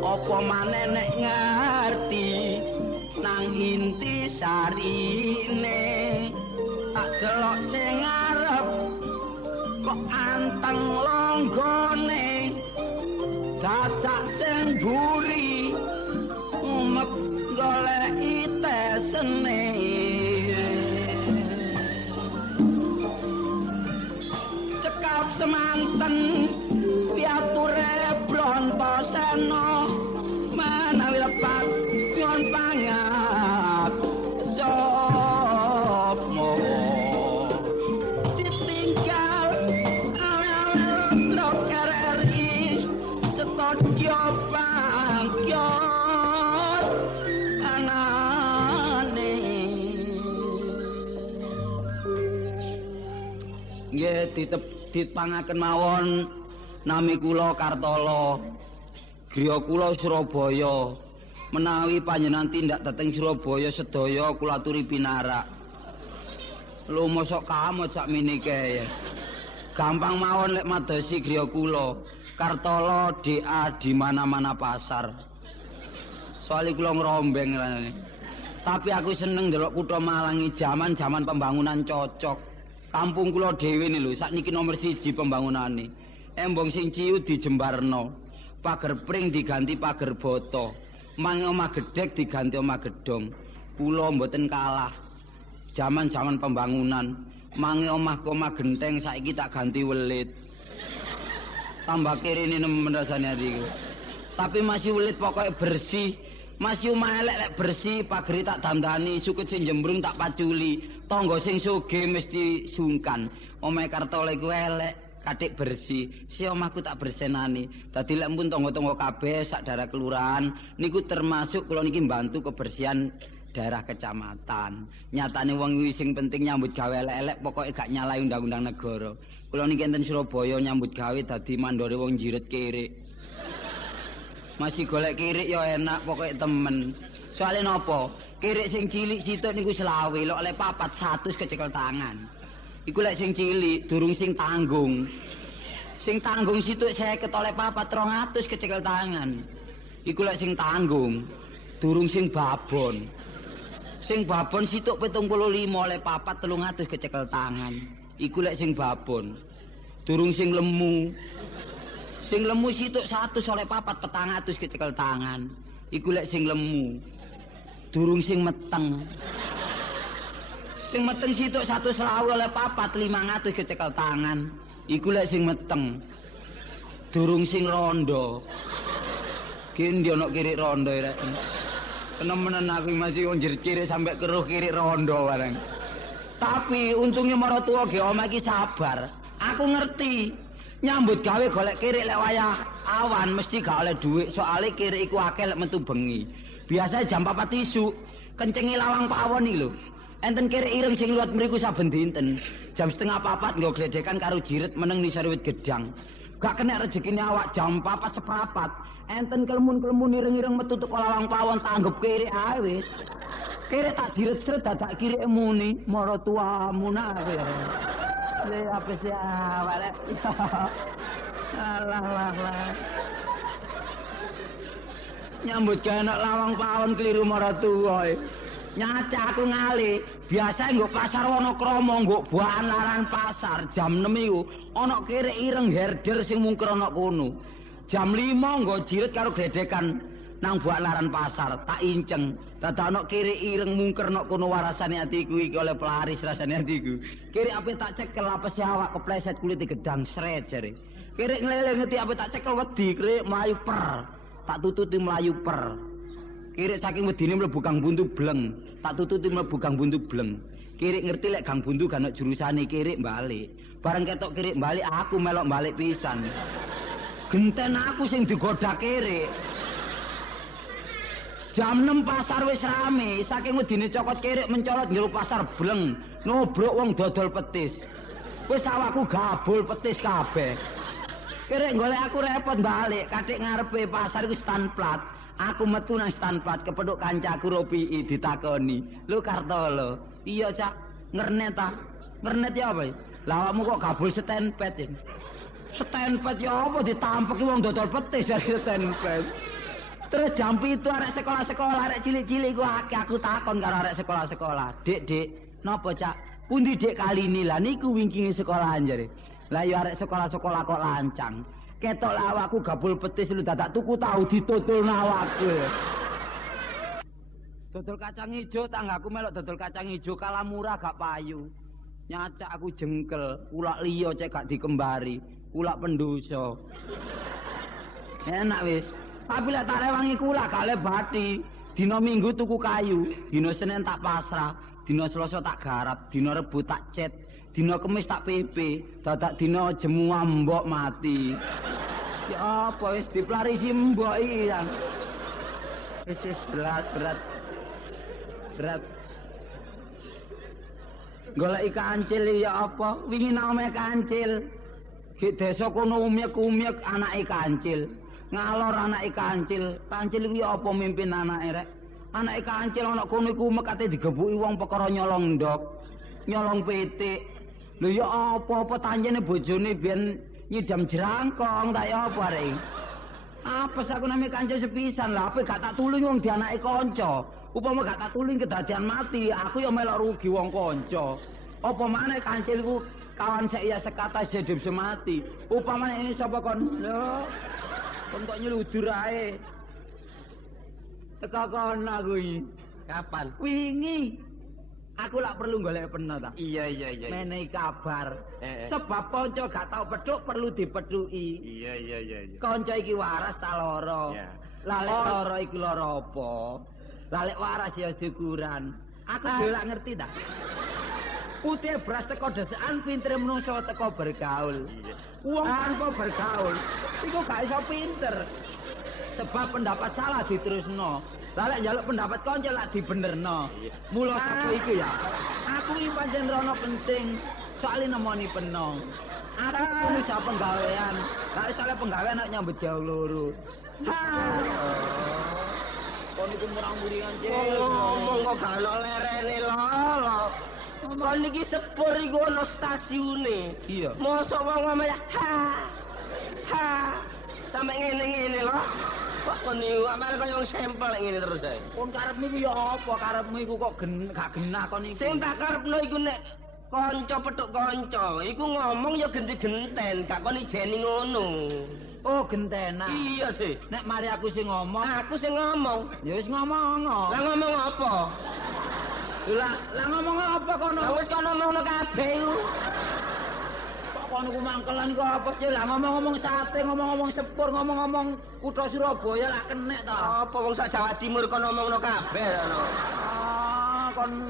Apa maneh nek ngerti nang inti sarine. Tak delok sing ngarep kok anteng longgone, dadak sing buri umek goleki tesene. Cekap semanten piature Brontosena, menawi lepat nyon pangat sapa ditinggal awal-awal RRI studio bangkyot anane. Nggih dipangaken mawon nami kula Kartolo, griya kula Surabaya. Menawi panjenengan tindak dhateng Surabaya sedaya kula aturi pinarak. Lho mosok kamu sakmene kae. Gampang mawon lek madosi griya kula. Kartolo DA di mana-mana pasar. Soale kula ngrombeng rene. Tapi aku seneng ndelok kutha Malang iki jaman-jaman pembangunan cocok. Kampung kula dhewe lho sakniki nomor 1 pembangunane. Embong sing ciut dijembarno. Pager pring diganti pager boto. Mangi omah gedhek diganti omah gedhong. Kula mboten kalah. Jaman-jaman pembangunan, mangi omah-omah genteng saiki tak ganti welit. Tambah kirine nemen rasane atiku. Tapi masih welit pokoknya bersih. Masih omah elek bersih, pageri tak dandani, sukut sing jembrung tak paculi. Tangga sing sugih mesti sungkan. Omahe Kartolo iku elek, kathik bersih. Si omahku tak bersenani. Dadi lek pun tangga-tangga kabeh sak daerah kelurahan niku termasuk kula niki mbantu kebersihan daerah kecamatan. Nyatane wong kuwi sing penting nyambut gawe elek-elek pokoke gak nyalahi undang-undang negara. Kula niki enten Surabaya nyambut gawe dadi mandore wong jirit kirik. Masih golek kirik ya enak pokoke temen. Soale napa? Kirik sing cilik sitok niku 20, lek oleh 4 100 kecekel tangan. Iku lek sing cilik durung sing tanggung. Sing tanggung sitok 50 oleh 4 200 kecekel tangan. Iku lek sing tanggung. Durung sing babon. Sing babon situk 75 oleh 4 300 kecekel tangan. Iku lek sing babon. Durung sing lemu. Sing lemu situk 100 oleh 4 400 kecekel tangan. Iku lek sing lemu. Durung sing meteng. Sing meteng situk 120 oleh 4 500 kecekel tangan. Iku lek sing meteng. Durung sing rondo. Ki ono kirik rondo rek. Temenan aku masih wong kirik sampai keruh kirik rondo bareng. Tapi untungnya maratuwa ge omah iki sabar. Aku ngerti. Nyambut gawe golek kirik lek wayah awan mesti gak oleh dhuwit soalé kirik iku akeh lek metu bengi. Biasane jam 4 isuk kencengi lawang pawon iki lho. Enten kere ireng sing luwat mriku saben dinten. Jam 3:30 nggo gledekan karo jiret meneng nisor wit gedang. Gak kena rezekine awak jam 4 seprapat. Enten kelemun-kelemun ireng-ireng metu teko lawang pawon tanggep kere ae wis. Kere tak jiret-sret dadak kiri muni mara tuamu nae. Le apa sih awak. Alah. Nyambut gawe nek lawang pawon kliru mara tuwa. Nyaca aku ngali. Biasa nggo pasar Wonokromo nggo buahan laran pasar jam 6 iku ana kere ireng herder sing mungker ana kono. Jam 5 nggo jiret karo gledekan nang buah laran pasar tak inceng. Dadak ana kere ireng mungker ana kono warasane atiku iki oleh pelaris rasane atiku. Kere ape tak cekel apa si awak kepleset kulit gedang sret jare. Kere nglele ngeti ape tak cekel wedi kere mlayu per. Tak tututi mlayu per. Kiri saking wedine mlebu Gang Buntu bleng, tak tututi mlebu Gang Buntu bleng. Kiri ngerti lek Gang Buntu gak ono jurusane kiri balik. Bareng ketok kiri balik aku melok balik pisan. Genten aku sing digoda kiri. Jam 6 pasar wis rame, saking wedine cokot kiri mencolot njero pasar bleng, nobrok wong dodol petis. Wis awakku gabul petis kabeh. Kiri golek aku repot balik, kadek ngarepe pasar iku stand plat. Aku metu nang stand plat kepethuk kancaku Ropi ditakoni. Lho Kartolo, iya Cak, ngernet ta? Ngernet ya apa? Lah awakmu kok gabul stand plat iki? Stand plat ya apa ditampeki wong dodol petis dari stand plat. Terus jam 7 arek sekolah-sekolah, arek cilik-cilik ku akeh aku takon karo arek sekolah-sekolah. Dik, napa Cak? Pundi Dik kali ini? Lah niku wingkinge sekolahan jare. Lah ya arek sekolah-sekolah kok lancang. Ketok awakku gabul petis lu dadak tuku tahu ditutul awakku. Dodol kacang ijo tanggaku melok dodol kacang ijo kalah murah gak payu. Nyacak aku jengkel, ulak liya cek gak dikembari, ulak pendosa. Enak wis. Tapi lek tak rewangi kulak gak lebati. Dina Minggu tuku kayu, dina Senin tak pasrah, dina Selasa tak garap, dina Rebo tak cet. Dina Kemis tak PP, dadak dina Jemuah mbok mati. Ya apa wis diplarisi mbok iki ya. Wis berat. Golek kancil ya apa? Wingi nang omahe kancil. Ki desa kono umyek anake kancil. Ngalor anake kancil. Kancil iki apa mimpin anake rek? Anake kancil ana kono iku mekate digebuki wong perkara nyolong ndok, nyolong pitik. Lho ya apa-apa tanjene bojone biyen nyidam jerangkong tak ya apa rek. Apa aku nami kancil sepisan lah, apa gak tak tulung wong dianake kanca. Upama gak tak tulung kedadian mati, aku ya melok rugi wong kanca. Apa maneh kancil iku kawan saya sekata hidup semati. Upamane ini sapa kon? Lho. Kon kok nyludur ae. Teka kono kuwi. Kapan? Wingi. Aku lak perlu golek peno ta. Iya. Menehi kabar. Sebab kanca gak tau pedhuk perlu dipedhuki. Iya. Kanca iki waras ta lara. Lah lek lara iku lara apa? Lah lek waras ya syukuran. Aku dhewe lak ngerti ta. Putih beras teko desekan, pintere menungso teko bergaul. Wong tanpa bergaul iku gak iso pinter. Sebab pendapat salah diterusno. Lah lek njaluk pendapat kanca lak dibenerno. Mula aku iku ya. Aku iki pancen rono penting soal nemoni penong. Aku kudu sak penggawean. Lah soal penggawean nek nyambut gawe loro. Kon iku murang-muringan cek. Ngomong kok gak ono lerene lho. Kon iki sepur iku ono stasiune. Iya. Mosok wong ngomong ha. Sampe ngene-ngene lho. Kok kon niku amal kaya wong sampel ngene terus ae. Kon karepmu iku ya apa? Karepmu iku kok gak genah kon iku. Sing tak karepno iku nek kanca petuk kanca, iku ngomong ya genti-genten, gak kon ijeni ngono. Oh, gentenan. Iya sih. Nek mari aku sing ngomong. Aku sing ngomong. Ya wis ngomong. Lah ngomong apa? Lah ngomong apa kono? Lah wis kono ngomongno kabeh iku. Kono ku mangkelan iku apa sih? Lah ngomong-ngomong sate, ngomong-ngomong sepur, ngomong-ngomong kutha Surabaya lah kenek ta. Apa wong sak Jawa Timur kon ngomongno kabeh ngono.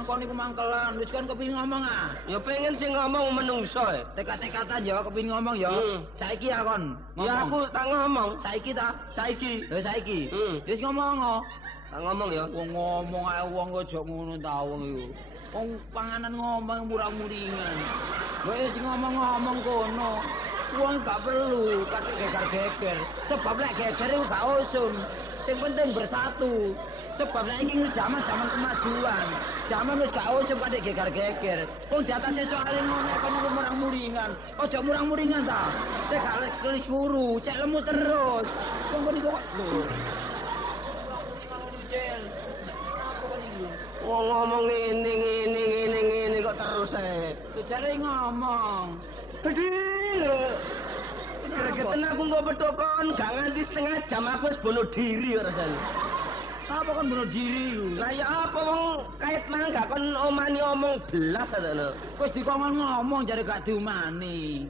Kon iku mangkelan, wis kon kepengin ngomong ah. Ya pengen sing ngomong menungso. Tekat-tekatan ya kepengin ngomong ya. Saiki ya kon. Ya aku tak ngomong. Saiki ta? Saiki. Lho saiki. Wis ngomong. Tak ngomong ya. Wong ngomong ae wong aja ngono ta wong iku. Wong panganan ngomong murah-muringan. Wis ngomong-ngomong kono. Wong gak perlu kate geger-geger. Sebab lek geger iku gak usum. Sing penting bersatu. Sebab lek iki zaman-zaman kemajuan. Zaman wis gak usum kate geger-geger. Wong di atas soal ngono kono murang-muringan. Ojo murang-muringan ta. Sik gak kelis guru, cek lemu terus. Wong kok kok lho. Wong ngomong ngene kok terus ae. Jare ngomong. Gregetan aku nggo pedokon, gak nganti setengah jam aku wis bunuh diri kok rasane. Apa kan bunuh diri ku? Lah ya apa wong kait mang gak kon omani omong belas ngono. Wis dikongkon ngomong jare gak diumani.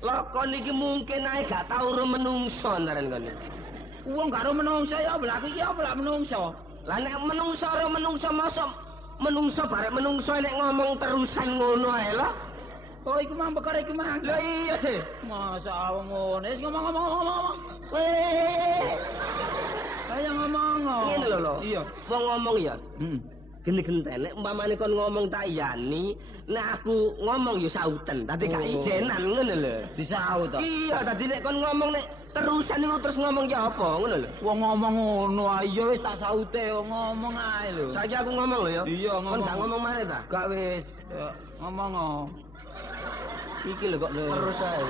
Lakon iki mungkin ae gak tau ro menungso ndaran kene. Wong karo menungso ya apa iki apa lak menungso? Lah nek menungso ro menungso mosok menungso barek menungso nek ngomong terusan ngono ae lho. Oh iku mang perkara iku mang. Lah iya sih. Masa ngono wis ngomong. Kaya ngomong. Ngene lho. Iya. Wong ngomong ya. Geni-genten nek umpamane kon ngomong tak iyani, nek aku ngomong ya sauten, dadi gak ijenan ngono lho. Disaut to. Iya, dadi nek kon ngomong nek terusan iku terus ngomong ya apa ngono lho. Wong ngomong ngono ae wis tak saute ngomong ae lho. Saiki aku ngomong lho ya. Iya ngomong. Kon gak ngomong maneh ta? Gak wis. Ngomong. Iki lho kok terus ae.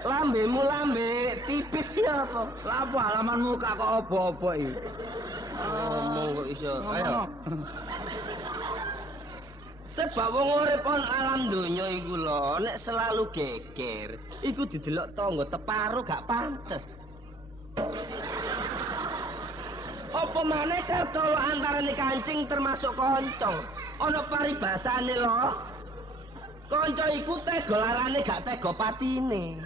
Lambemu lambe tipis ya apa? Lah apa halaman muka kok apa-apa iki? Ngomong kok iso. Ayo. Sebab wong urip on alam donya iku lho, nek selalu geger, iku didelok tangga teparo gak pantes. Apa maneh karo antarane kancing termasuk kanca? Ana paribasane lho. Kanca iku tega larane gak tega patine.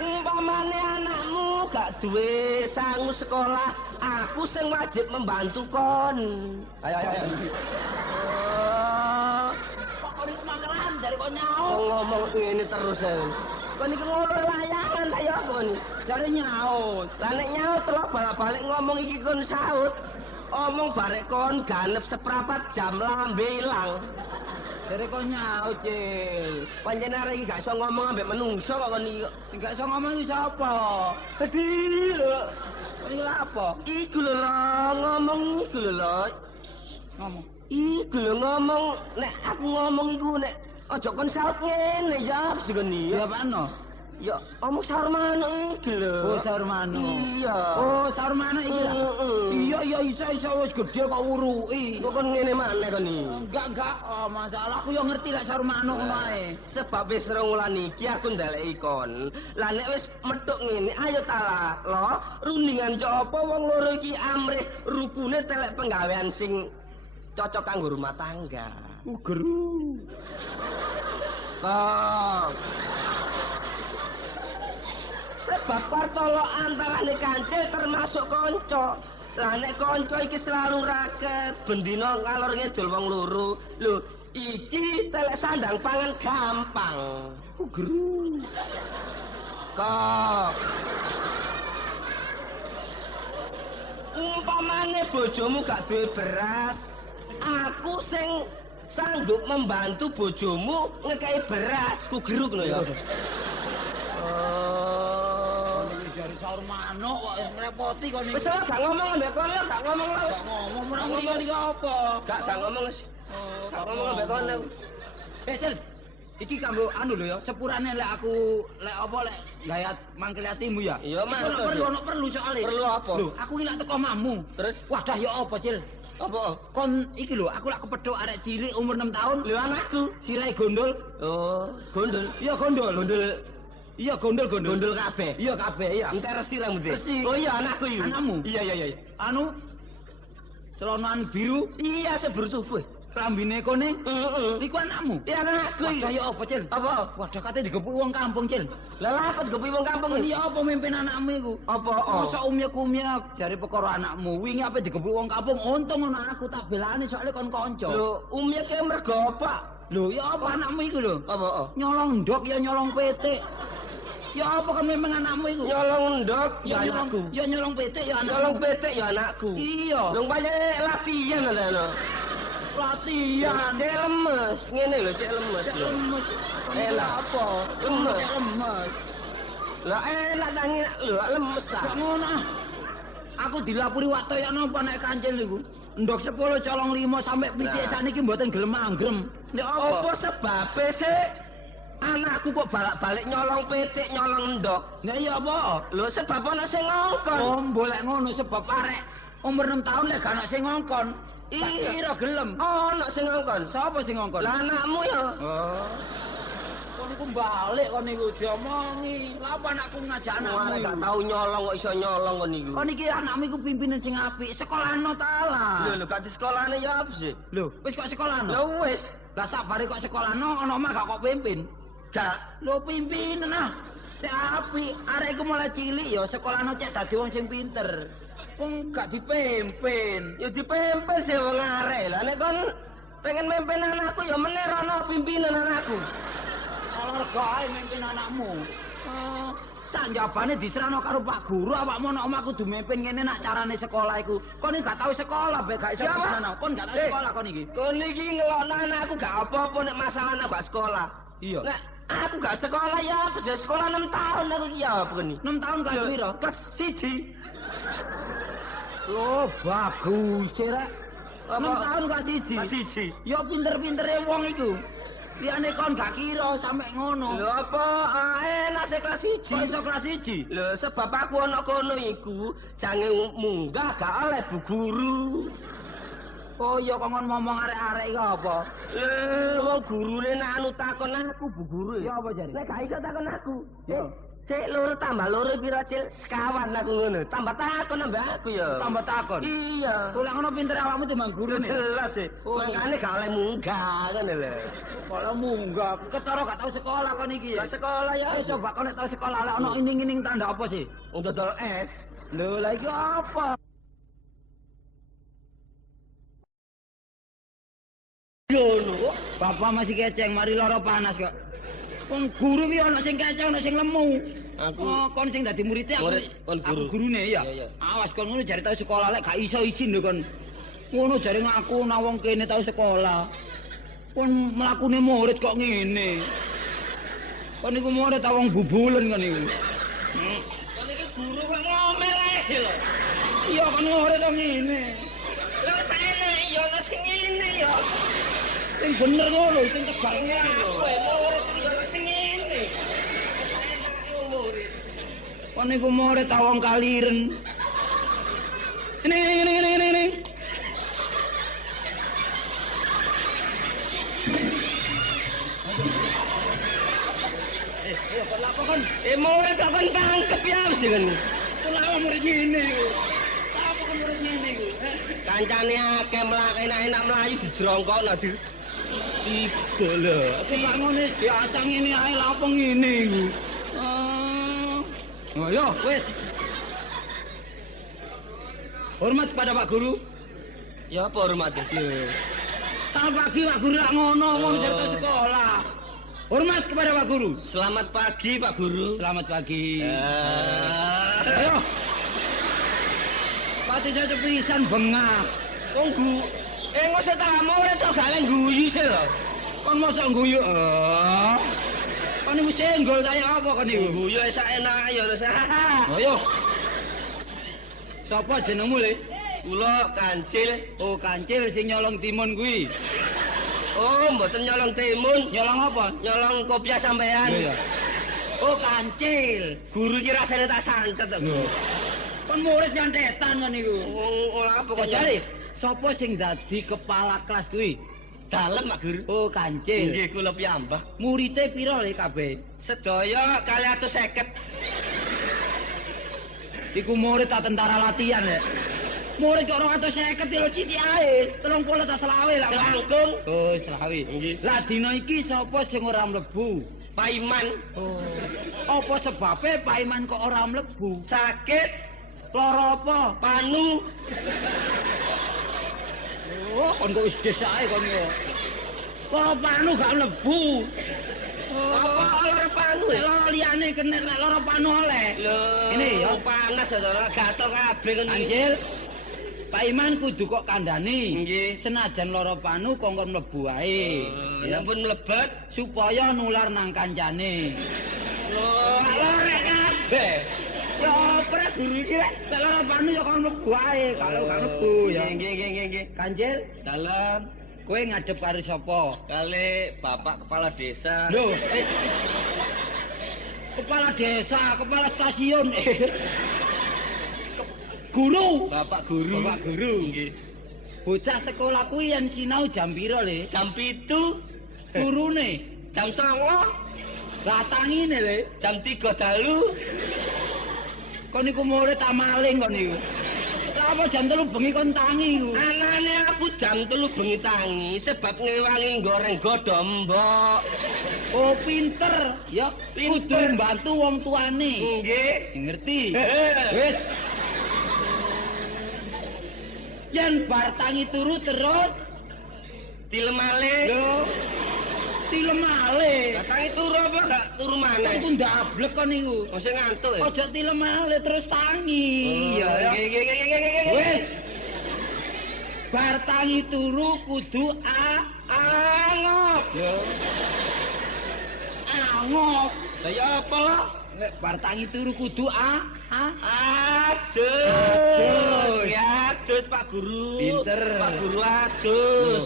Umpamane anakmu gak duwe sangu sekolah, aku sing wajib membantu kon. Ayo. Kok kon iku makelan jare kok nyaut. Ngomong ngene terus ae. Kon iki ngono layangan ta ya apa kon? Jare nyaut. Lah nek nyaut terus balik ngomong iki kon saut. Omong barek kon ganep seprapat jam lambe ilang. Jare kok nyaut, Cil. Pancen arek iki gak iso ngomong ambek menungso kok kon iki. Enggak iso ngomong iki sapa? Hedi lho. Iki lha apa? Iku lho ngomong iku lho. Ngomong. Iku lho ngomong nek aku ngomong iku nek aja kon saut ngene ya sing ngene. Ya apano? Ya omong saur manuk iki lho. Oh, saur manuk. Iya. Oh, saur manuk iki lah. Iya iso wis gedhe kok wuruki. Kok kon ngene maneh kon iki. Enggak. Oh, masalah aku yo ngerti lek saur manuk ngono ae. Sebab wis rong wulan iki aku ndeleki kon. Lah nek wis metuk ngene, ayo ta lo, rundingan copo wong loro iki amrih rukune telek penggawean sing cocok kanggo rumah tangga. Geru. Kok sebab partolo antarane kancil termasuk kanca. Lah nek kanca iki selalu raket, bendina ngalor ngidul wong loro. Lho, iki telek sandang pangan gampang. Geru. Kok umpamane bojomu gak duwe beras, aku sing sanggup membantu bojomu ngekei beras. Ku geruk ngono ya. Dari saur manuk kok ngrepoti kok iki. Wis gak ngomong ambek kon lho, gak ngomong lho. Gak ngomong menang iki apa? Gak ngomong wis. Gak ngomong ambek kon. Cil. Iki kanggo anu lho ya, sepurane lek aku lek apa lek gaya mangkel atimu ya. Iya, Mas. Ono perlu soalé. Perlu apa? Lho, aku iki lak teko omahmu. Terus Wadah ya apa, Cil? apa? Kon iki lho, aku lak kepethuk arek cilik umur 6 tahun. Lho anakku, Sirai gondol. oh, gondol. Iya gondol. Gondol. Iya gondol. Gondol kabeh. Iya kabeh iya. Entar resi rambutnya. Resi. Oh iya anakku iki. Anakmu? Iya. Anu celonan biru, Iya seburu tubuh. klambine kuning. Heeh. Iku anakmu. Iya anakku iki. Wadah ya apa, Cil? Apa? Wadah kate digepuki wong kampung, Cil. Lah lha apa digopi wong kampung iki? Iya apa mimpin anakmu iku? Apa? Masa umyak-umyak jare perkara anakmu. Wingi ape digepuki wong kampung, untung ana aku tak belani soalnya kon kanca. Lho, umyake mergo apa? Lho, ya apa anakmu iku lho? Apa? Nyolong ndok ya nyolong petik. Ya apa kan memang anakmu iku? Nyolong ndok ya anakku. Ya nyolong petik ya anakmu. Nyolong petik ya anakku. Iya. Lho banyak latihan ana. Latihan. Cek lemes, ngene lho cek lemes. Cek lho. lemes. Enak. Apa? Lemes. Cek lemes. Lah enak tangi lho lemes ta. Gak ngono ah. Aku dilapuri waktu ya napa nek kancil niku. Ndok 10 colong 5 sampai pitik saniki mboten gelem anggrem. Nek Apa sebabe sih? Anakku kok balik-balik nyolong petik, nyolong ndok. Nek iya apa? Lho sebab ana sing ngongkon. Oh, boleh ngono sebab arek umur 6 tahun lek gak ana sing ngongkon. Tak Iya. kira gelem. Ana sing ngongkon. Sapa sing ngongkon? Lah anakmu ya. Oh. Kon niku balik kon niku diomongi. Lah apa anakku ngajak anakmu? Anakmu gak iku? tau nyolong kok iso nyolong kon niku. Kon iki anakmu iku pimpinan sing apik, sekolahno ta lah. Lho gak di sekolahane ya apa sih? Lho, wis kok sekolahno? Ya wis. Lah sabare kok sekolahno ana omah gak kok pimpin. Gak. Lho pimpinan ah. Cek apik, arek iku mulai cilik ya sekolahno cek dadi wong sing pinter. Wong gak dipimpin. Ya dipempel sih wong arek. Lah nek kon pengen mimpin anakku ya meneh rono pimpinan anakku. Olahraga ae mimpin anakmu. Sak jabane diserahno karo Pak Guru, awakmu nek omah kudu mimpin ngene nak carane sekolah iku. Kon iki gak tau sekolah, be gak iso Ya, Pak. pisanno. Kon gak tau sekolah kon iki. Kon iki ngelokno anakku gak apa-apa nek masalah anak gak sekolah. Iya. Nek aku gak sekolah ya apa sih? Sekolah 6 tahun aku iki ya apa ini? 6 tahun kelas piro? Kelas 1. Oh, bagus, Cira. 6 Apa? tahun kelas 1. Kelas 1. Ya pinter-pintere wong iku. Liyane kon gak kira sampe ngono. Lho apa enak sih kelas Kok 1? iso kelas 1? Lho sebab aku ana kono iku jange munggah gak oleh Bu Guru. Oh iya kok ngomong arek-arek iki apa? Wong gurune nek anu takon aku Bu Guru. Ya apa jare? Nek gak iso takon aku. Ya. Cek loro tambah loro piro cil? Sekawan aku ngono. Tambah takon ambek aku ya. Tambah takon. Iya. Kula ngono pinter awakmu timbang gurune. Jelas sih. Oh. Makane gak oleh munggah kan lho. Kalau munggah, ketara gak tau sekolah kon iki ya. Gak sekolah ya. Ayo coba kon nek tau sekolah lek ono ining-ining tanda apa sih? Untuk dodol es. Lho, lha iki apa? Lho, bapak masih keceng, mari lara panas kok. Wong guru iki ono sing keceng, ono sing lemu. Aku Oh, kon sing dadi murid aku. murid, kon guru. Aku gurune ya. Iya, iya. Awas kon ngono jare tau sekolah lek gak iso izin lho kon. Ngono jare ngaku nek wong kene tau sekolah. Kon mlakune murid kok ngene. Kon niku murid ta wong bubulen kon niku. Kon iki guru kok ngomel ae sih lho. Iya kon murid kok ngene. Lho saene ya ono sing ngene ya. Sing bener ngono, sing tegar ngene lho. Kowe murid ya ono sing ngene. Saene yo murid. Kon niku murid ta wong kaliren. Ini. Ayo kon lapo kon. Murid kok kon tangkep ya sih kan. Kon lapo murid ngene iku. Apa kon murid ngene iku? Kancane akeh mlake enak mlayu dijrongkokno di. Iku lho. Aku gak ngono biasa ngene ae lapo ngene iku. Oh, yo, wis. Hormat pada Pak Guru. Ya apa hormat iki? Selamat pagi Pak Guru lak ngono wong cerita sekolah. Hormat kepada Pak Guru. Selamat pagi Pak Guru. Selamat pagi. Ayo. Pati cocok pisan bengak. Wong nggo tak murid kok gak lek guyu sih lho. Kon mosok guyu. Kon niku senggol kaya apa kon niku? Guyu sak enak ya lho. Ayo. Sapa jenengmu le? Kula Kancil. Oh, Kancil sing nyolong timun kuwi. Oh, mboten nyolong timun, Nyolong apa? nyolong kopiah sampean. Iya. Oh, Kancil. Guru iki rasane tak santet kok. Kon murid nyantetan kon niku. Ora apa kok Jare, sapa sing dadi kepala kelas kuwi? dalem Pak Guru. Oh, Kancil. Nggih kula piyambak. Murite pira le kabeh? Sedaya 250. Iku murid tak tentara latihan ya. Murid kok 250 lho cici ae. 30 ta selawe lah. Selangkung. Oh, selawe. Nggih. Lah dina iki sapa sing ora mlebu? Paiman. Oh. Apa sebabe Pak Iman kok ora mlebu? Sakit. Lara apa? Panu. Oh, kon kok wis desa ae kon yo. Lara panu gak mlebu. Apa lara panu? Lara liyane kena nek lara panu oleh. Lho, Ini ya. panas ya gatel kabeh ngono. Anjil. Pak Iman kudu kok kandhani. Nggih. Senajan lara panu kongkon mlebu wae. Ya pun mlebet. Supaya nular nang kancane. Lho, lara kabeh. Ya ora guru iki rek lara panu ya kon mlebu wae, kalau gak mlebu ya. Nggih. Kanjil, Dalam kowe ngadep karo sapa? kali Bapak Kepala Desa. Lho, kepala desa, kepala stasiun. Guru. Bapak Guru. Bapak guru. Nggih. Bocah sekolah kuwi yen sinau jam pira, Le? Jam 7, Turune jam 9, lah tangine, Le. jam 3 dalu. Kon niku murid tak maling kon niku. Lah apa jam 3 bengi kon tangi iku? Anane aku jam 3 bengi tangi sebab ngewangi goreng godho mbok. Oh, pinter. Ya, kudu mbantu wong tuane. Nggih. Ngerti? Wis. Yen bar tangi turu terus Dilemale. lho tilemale. Tangi turu apa gak turu Kan maneh? ku ndablek kon niku. Mesti ngantuk ya. Aja tilemale terus tangi. Iya ya. Nggih. Wis. Bar tangi turu kudu Angop. Yo. Angop. Saya apa lah? Nek bar tangi turu kudu Adus. Ya, adus Pak Guru. Pinter. Pak Guru adus.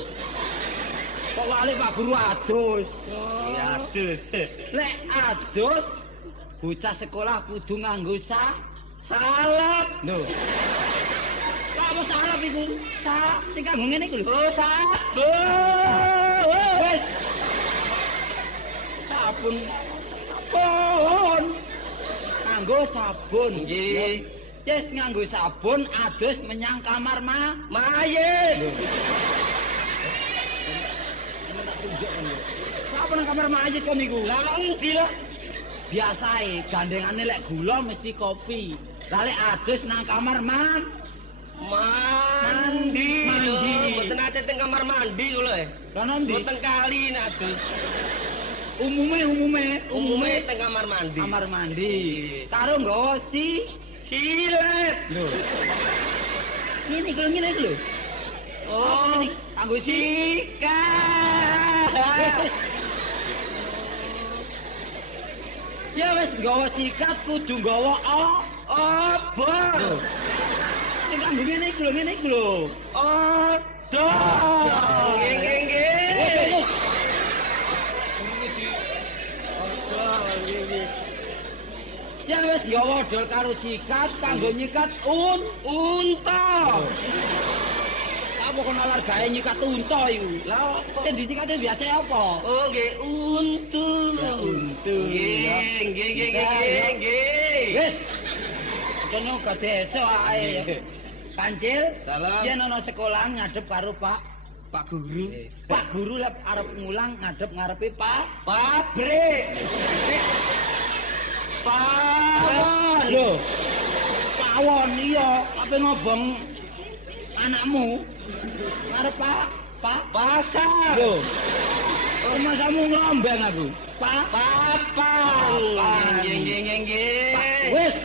Kok wale Pak Guru adus. Ya adus. Nek adus bocah sekolah kudu nganggo Salep. lho. Lah apa salep iku? Sing kanggo ngene iku lho. Oh, sabun. Wes. Sabun. Sabun. Nganggo sabun. Nggih. Yes, nganggo sabun adus menyang kamar Mayit. Apa nang kamar mayit kon niku? Lah kok ngendi lho? Biasae gandengane lek gula mesti kopi. Lah lek adus nang kamar Mandi. Mandi. Lho, mboten ate teng kamar mandi lho. Lah ndi? Mboten kali nek adus. Umume Teng kamar mandi. kamar mandi. Karo nggawa Silet. lho. Ngene iku lho. Oh, Kanggo sikat. Ya wis nggawa sikat kudu nggawa Obor. Sing kanggo ngene iku lho. Odol. Nggih. Ya wis nggawa dol karo sikat kanggo nyikat unta. Apa kon alar gawe nyikat unta iku? Lah apa? Sing disikate biasa apa? Oh, nggih, untu. Ya, untu. Nggih. Wis. Kono ka desa ae. Kancil, Dalam. yen ana sekolah ngadep karo Pak Guru. Pak Guru lek arep ngulang ngadep ngarepe Pabrik. Pawon. Lho. Pawon iya, ape ngobong anakmu ngarep Pasar. Lho. Rumah kamu ngombeng aku. Papang. Nggih. Wis.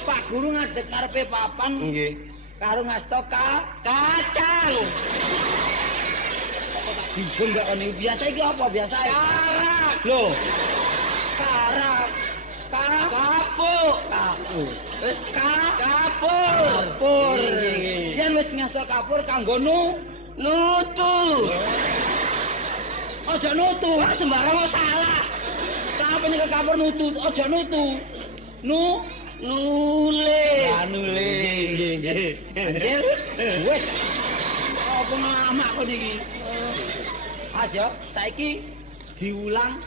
Pak Guru ngadeg ngarepe papan Nggih. karo ngasto Kacang. Kok tak bingung gak kon biasa iki apa biasa? Karak. Lho. Karak. Kapuk. Kapur. Kapur. Kapur. Nggih. Yen wis ngasto kapur kanggo Nutu. aja nutu. Wah, sembarang salah. Apa nyekel kapur nutu? Aja nutu. Nulis. Nggih. Anjir. Wis. Apa ngamak kok iki? Aja saiki diulang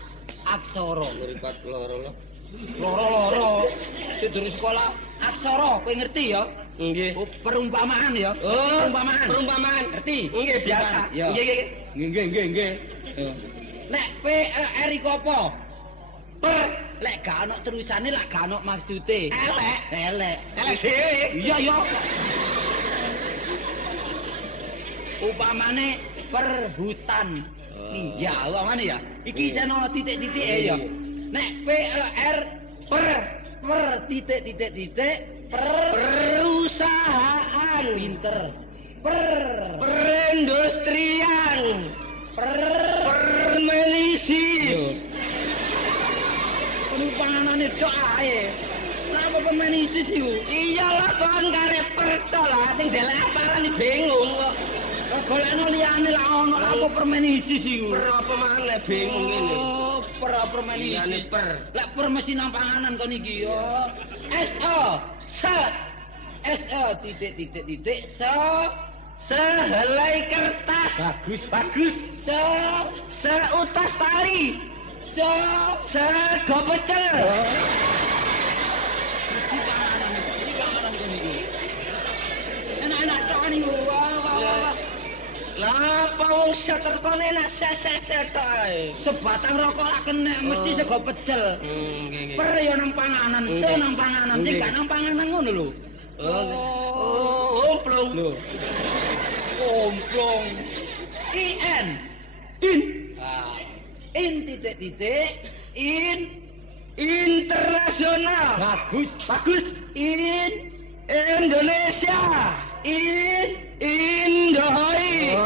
aksara. Mripat loro lho. Loro-loro. Sedurung sekolah aksara, kowe ngerti ya? Nggih. Oh, perumpamaan ya. Oh, Perumpamaan. Ngerti? Nggih, biasa. Ya. Nggih. Nek PR iku apa? Lek gak ana terusane, lek gak ana maksude. Elek. Elek dhewe. Iya. Upamane perhutan. iki. Ya, ngene ya. Iki ana titik-titik ya. Nek PER titik perusahaan pinter. Perindustrian. Permenisi. Panganane tok ae. Napa permenisi sih? Iyalah kon karep perto lah sing delek aparane bingung kok. Golekno liyane lah ono apa permenisi sih. Per apa maneh bingung ngene. Oh, permenisi. Liyane per. Lek per mesti nang panganan kon iki yo. SO titik sehelai kertas. Bagus. Seutas tali. Sego pecel. Enak-enak tok niku. Wah. Lah apa wong seterkon enak set-set ae. Sebatang rokok lak kenek mesti sego pecel. Nggih. Per yo nang panganan, nang panganan, sing gak nang panganan ngono lho. Omplong. Lho. Omplong. In titik internasional. Bagus. Indonesia. Indohoi.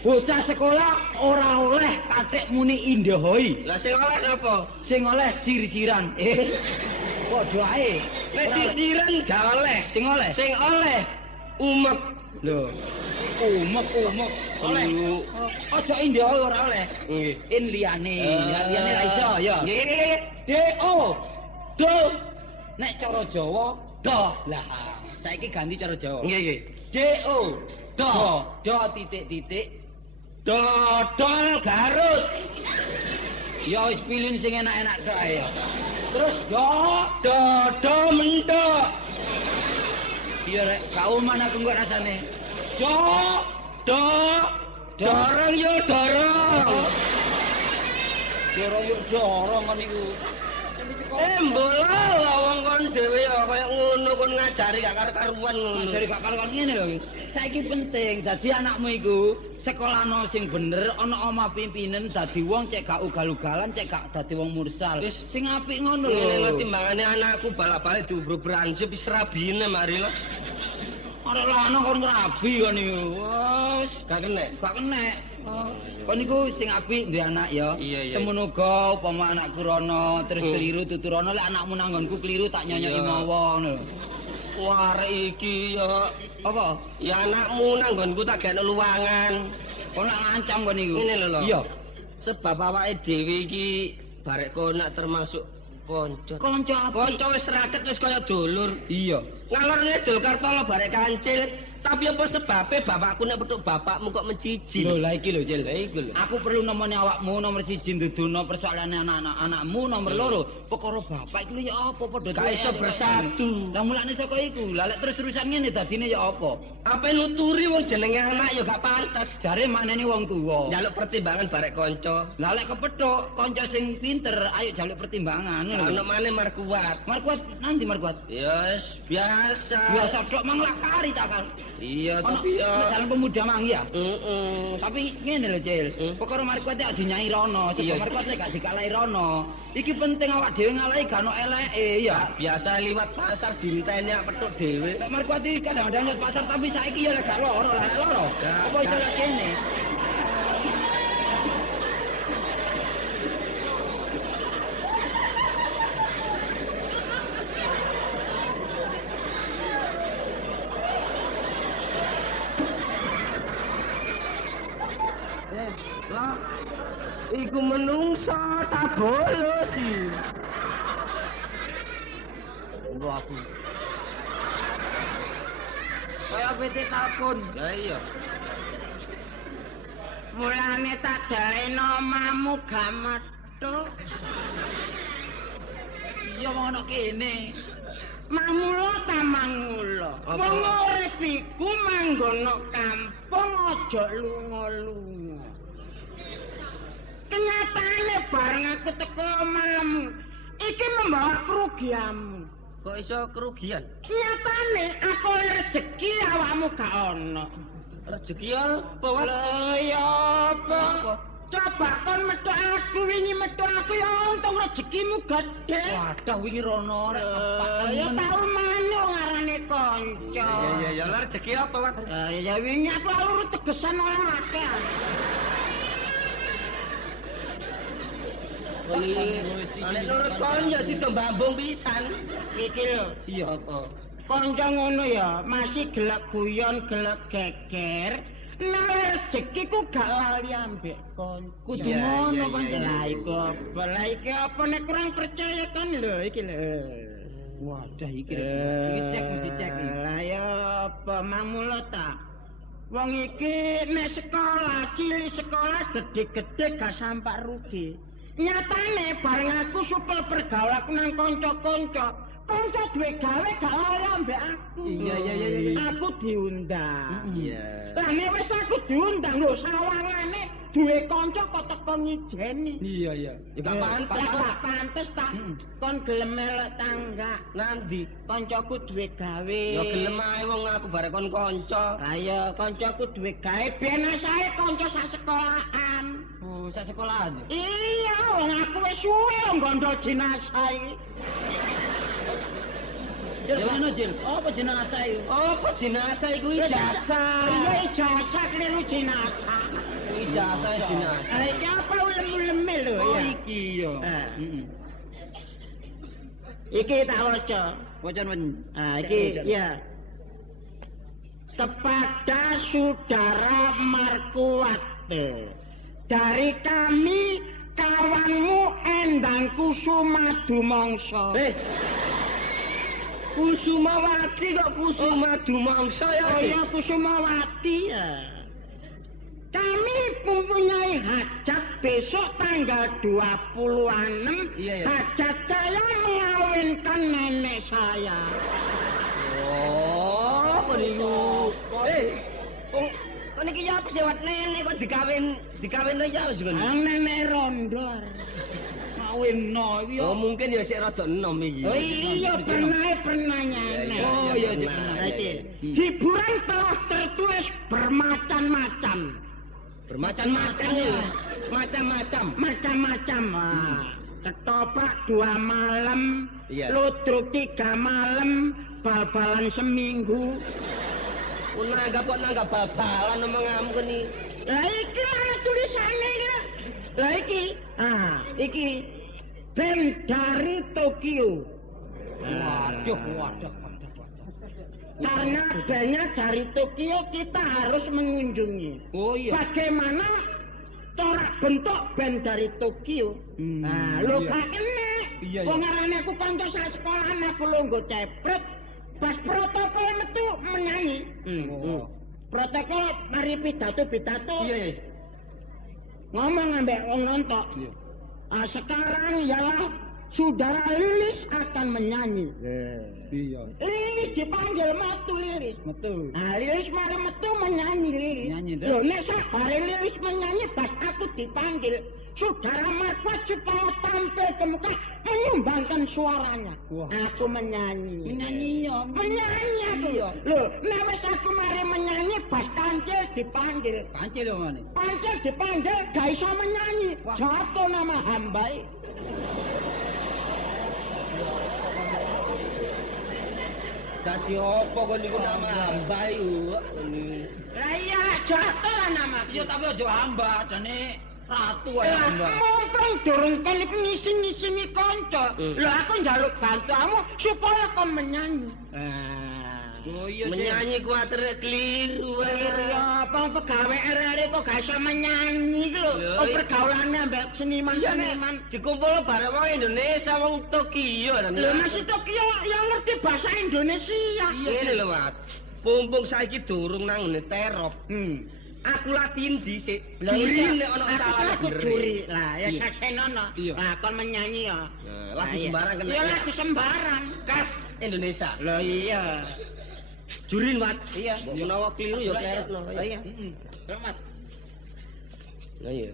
Bocah sekolah ora oleh katik muni Indohoi. Lah sing oleh napa? Sing oleh sir-siran. Padha ae. Nek sir-siran gak oleh. Sing oleh umek. Lho. Umek. Oleh. Aja Indohoi ora oleh. Nggih. In liyane. Liyane ra iso ya. Nggih. DO. Do. Nek cara Jawa do. Lah, saiki ganti cara Jawa. Nggih. DO. Do titik. Dodol Garut. Ya wis pilih sing enak-enak tok ae. Terus dodo mentok. Iya rek, kauman aku kok rasane. Dorong yo dorong. Dorong kan iku. Mbola wong kon dhewe ya kaya ngono kon ngajari gak karo-karuan ngono. Ngajari gak karo-karuan ngene lho. Saiki penting dadi anakmu iku sekolahno sing bener, ana omah pimpinan dadi wong cek gak ugal-ugalan, cek gak dadi wong mursal. Sing apik ngono lho. Ngene timbangane anakku balak-balik diubur-beransip wis rabine mari lho. Arek lanang kon ngrabi kon niku. Wes, gak kenek. Kon niku sing apik duwe anak ya. Semono uga upama anakku rono terus keliru tuturono lek anakmu nang nggonku keliru tak nyonyoki mawa ngono. Wah, iki ya apa? Ya anakmu nang nggonku tak gak luwangan. Kok nak ngancam kon niku. Ngene lho. Iya. Sebab awake dhewe iki barek konak termasuk kanca. Kanca apa? Kanca wis raket wis kaya dulur. Iya. Ngalor ngidul Kartolo barek kancil. Tapi apa sebabnya bapakku nek petuk bapakmu kok menciji? Lho lah iki lho, Cil. Aku perlu nemoni awakmu nomor 1 ndudono persoalane anak-anakmu, nomor 2 perkara bapak iku ya apa padha gak iso bersatu. Lah mulane saka iku, lah lek terus-terusan ngene dadine ya apa? Ape nuturi wong jenenge anak ya gak pantes. Jare maknane wong tuwa. Njaluk pertimbangan barek kanca. Lah lek kepethuk kanca sing pinter, ayo jaluk pertimbangan ngono. Ono maneh Markuat. Markuat nanti Markuat? Ya biasa. Biasa tok mang lak kari tak kan. Iya, tapi ya jalan pemuda mang ya. Tapi ngene lho, Cil. Perkara Markuat iki dinyai rono, sebab Markuat lek gak dikalahi rono. Iki penting awak dhewe ngalahi gak ono eleke ya. Biasa liwat pasar dinteni petuk dhewe. Lek Markuat iki kadang-kadang liwat pasar tapi saiki ya lek gak loro, lek loro. Apa iso lek kene? Lah, iku menungso tak bolos sih. Wah aku. Kaya pete takon. Lah iya. Mulane tak daleno omamu gak metu. Iya wong ana kene. Mangulo ta mangulo. Wong urip iku manggono kampung aja lunga-lunga. Kenyataane bareng aku teko omamu, iki membawa kerugianmu. Kok iso kerugian? Nyatane aku rezeki sekolamu gak ono. Rezeki apa wae? Lah ya apa? Coba kon metu aku wingi metu aku ya untung rezekimu gede. Waduh wingi rono rek Ya tau manuk ngarane kanca. Ya lah rezeki apa wae? Ya wingi aku luru tegesan ora akeh. Nek nurut kon ya sida mbambung pisan. Iki lho. Iya apa? Kanca ngono ya, masih gelek guyon, gelek geger. Nah, rezeki ku gak lali ambek kon. Kudu ngono kan. Lah iku apa? Lah iki apa nek kurang percaya kan lho iki lho. Wadah iki cek mesti cek iki. Lah ya apa mamula ta? Wong iki nek sekolah, cilik sekolah gede-gede gak sampak rugi. Nyatane bareng aku supel pergaulanku nang kanca-kanca. Kanca duwe gawe gak lali ambek aku. Iya. Aku diundang. Iya. Lah nek wis aku diundang lho sawangane duwe kanca kok teko ngijeni. Iya. Ya gak pantes. Gak pantes tak. Kon gelem melok tangga. Nandi? Kancaku duwe gawe. Ya gelem ae wong aku bareng kon kanca. Ayo kancaku duwe gawe ben sae kanca sak sekolahan. Oh, sak sekolahan. Iya, wong aku wis suwe nggondo jenazah iki. Ya mana Jil? Apa jenazah iku? Apa jenazah iku ijazah? Iya ijazah keliru jenazah. Ijazah jenazah. Iki apa ulem-uleme lho Oh ya. iki ya. Iki tak waca. Wacan. Iki ya. Kepada saudara Markuat dari kami kawanmu Endang Kusuma Dumangsa. Kusumawati kok Kusuma Dumangsa ya? Oh iya Kusumawati ya. Kami mempunyai hajat besok tanggal 26. Iya. Hajat saya mengawinkan nenek saya. Oh, niku. Kok niki ya apa sewat nenek kok dikawin ya wis ngono. Nenek rondo. Kawinno iki ya. Oh, mungkin ya sik rada enom iki. Oh iya pernah nyanyi. Oh iya pernah. Hiburan telah tertulis bermacam-macam. Bermacam-macam ya. Macam-macam. Ketoprak 2 malam, ludruk 3 malam, bal-balan seminggu. Nanggap bal-balan omongmu kene. Lah iki ana tulisane iki. Lah iki. Iki band dari Tokyo. Waduh. Karena bandnya dari Tokyo kita harus mengunjungi. Oh iya. Bagaimana corak bentuk band dari Tokyo? Lho gak enek. Wong arane aku kanca sak sekolahan aku lungguh cepret. Pas protokol metu menyanyi. Protokol mari pidato. Iya. Ngomong ambek wong nonton. Sekarang ialah saudara Lilis akan menyanyi. Iya. Lilis dipanggil metu Lilis. Metu. Lilis mari metu menyanyi Lilis. Nyanyi, Lho nek sabare Lilis menyanyi pas aku dipanggil saudara Markuat supaya tampil ke muka menyumbangkan suaranya. Aku menyanyi. Menyanyi aku. Lho nek wis aku mari menyanyi pas kancil dipanggil. Kancil yo ngene. Kancil dipanggil gak iso menyanyi. Jatuh nama hambai. Dadi apa kok niku nama hamba iku? Lah iya jatuh lah nama. Iya tapi aja hamba, jane ratu ae hamba. Mumpung durung kan iki ngisi-ngisini kanca. Lho aku njaluk bantuanmu supaya kon menyanyi. Oh iya menyanyi kuwatir keliru wae. Ya apa pegawe RRI kok gak iso menyanyi iki lho. Oh pergaulane ambek seniman-seniman. Dikumpul bareng wong Indonesia wong Tokyo. Lho masih Tokyo yang ngerti bahasa Indonesia. Ngene lho, Mas. Mumpung saiki durung nang ngene terop. Aku latin dhisik. Juri nek ana salah aku juri. Lah ya saksenono. Lah kon menyanyi ya. Lagu sembarang kena. Ya lagu sembarang. Khas Indonesia. Lah iya. Juri Mas. Iya. Mbok menawa kliru ya kleretno. Iya. Selamat. Lah iya.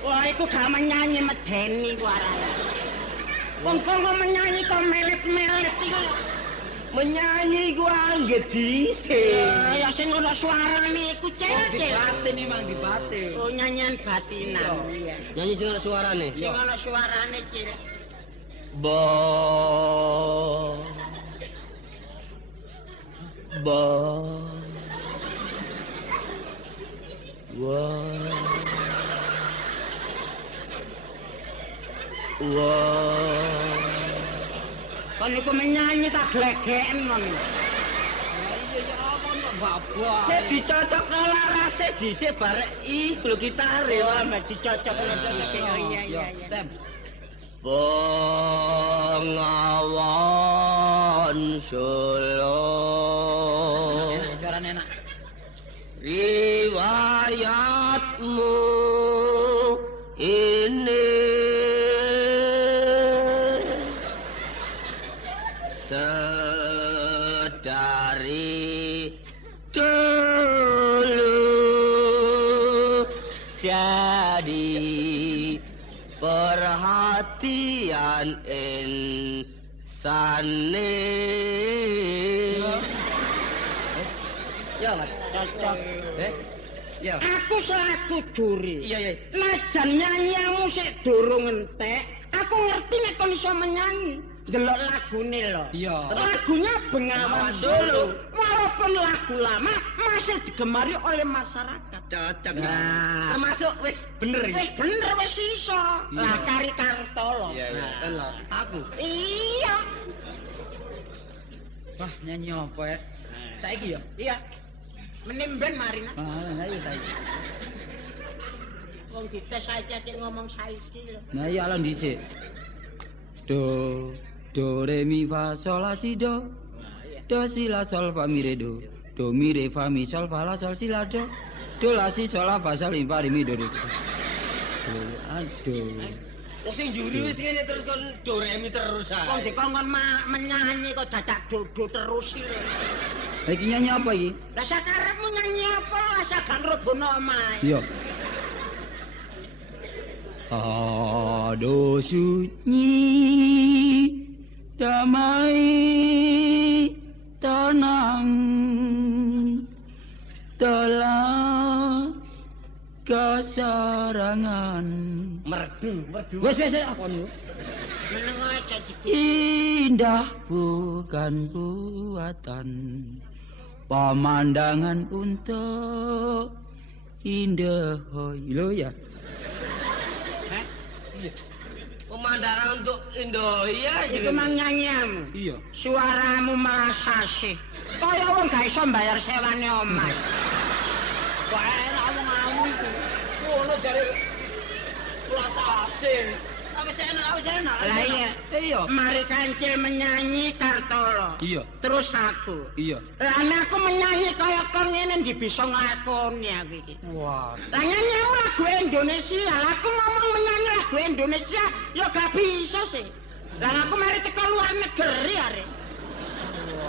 Wah, iku gak menyanyi medeni ku arane. Wong kok menyanyi kok melet-melet iku. Menyanyi ku anggit dhisik. Ya sing ana suarane iku cecek. Batin iki mang dibatin. Oh, nyanyian batinan. Iya. Nyanyi sing ana suarane. Sing ana suarane cilik. Bo. Kon niku menyanyi tak glegeken mon. Sik dicocokno larase dhisik barek lho gitare Wah, mek dicocokno sing iya. Bengawan Solo. Suarane enak. Riwayatmu ini sedari dulu jadi perhatian insani. Ya, Mas. Cocok. Ya. Aku selaku juri. Iya. Najan nyanyiamu sik durung entek, aku ngerti nek kon iso menyanyi. Delok lagune lho. Iya. Lagunya Bengawan Solo. Walaupun lagu lama masih digemari oleh masyarakat. Cocok. Nah. Termasuk wis bener iki. Wis bener wis iso. Lah Kari Kartolo. Iya. Kan lho. Aku. Iya. Wah, nyanyi apa ya? Saiki ya? Iya. Menimben marina. Nah, iya saiki. Wong dites saiki ngomong saiki lho. Nah, iya alon dhisik. Do re mi fa sol la si do. Do si la sol fa mi re do. Do mi re fa mi sol fa la sol si la do. Do la si sol la fa sol mi fa re mi do do. Aduh. Wong sing juri wis ngene terus kon do re mi terus ae. Wong dikongkon menyanyi kok dadak dodo terus iki lho. Iki nyanyi apa iki? Lah sakarepmu nyanyi apa lah sak ngrobono omahe. Iya. Aduh sunyi damai tenang telah kasarangan Merdu. wes apa niku Meneng aja dikit. indah bukan buatan pemandangan untuk indah lho ya. Pemandangan untuk Indonesia Iku mang nyanyiamu. Iya. Suaramu malah sasih. Kaya wong gak iso mbayar sewane omah. Kok enak ngomong iku. ngono jare kula asing. Wis enak. Lah iya. Iya. Mari Kancil menyanyi Kartolo. Iya. Terus aku. Iya. Lah aku menyanyi kaya kon ngene ndi bisa nglakoni aku iki. Wah. Lah nyanyi lagu Indonesia, lah aku ngomong menyanyi lagu Indonesia ya gak bisa sih. Lah aku mari teko luar negeri arek.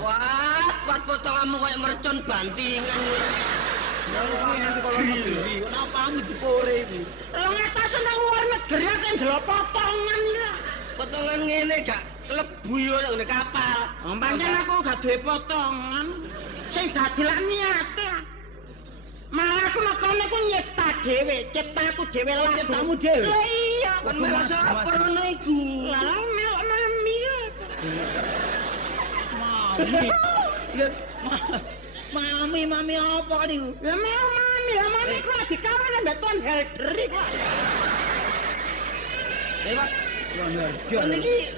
Wah, potonganmu koyo mercon bantingan. Kenapa kamu dipore iki? Lah ngatasi nang luar negeri aku ndelok potongan iki. Potongan ngene gak klebu yo nang kapal. Pancen aku gak duwe potongan. Sing dadi lak niate. Malah aku nek kono ku nyipta dhewe, ciptaku dhewe lagu. Ciptamu dhewe? Lah iya, Kon merasa apa ngono iku? Lah melok mami. Mami apa niku? Ya melok mami, lah mami ku lagi kawan ambek Tuan Helder iku. Lewat. Kon iki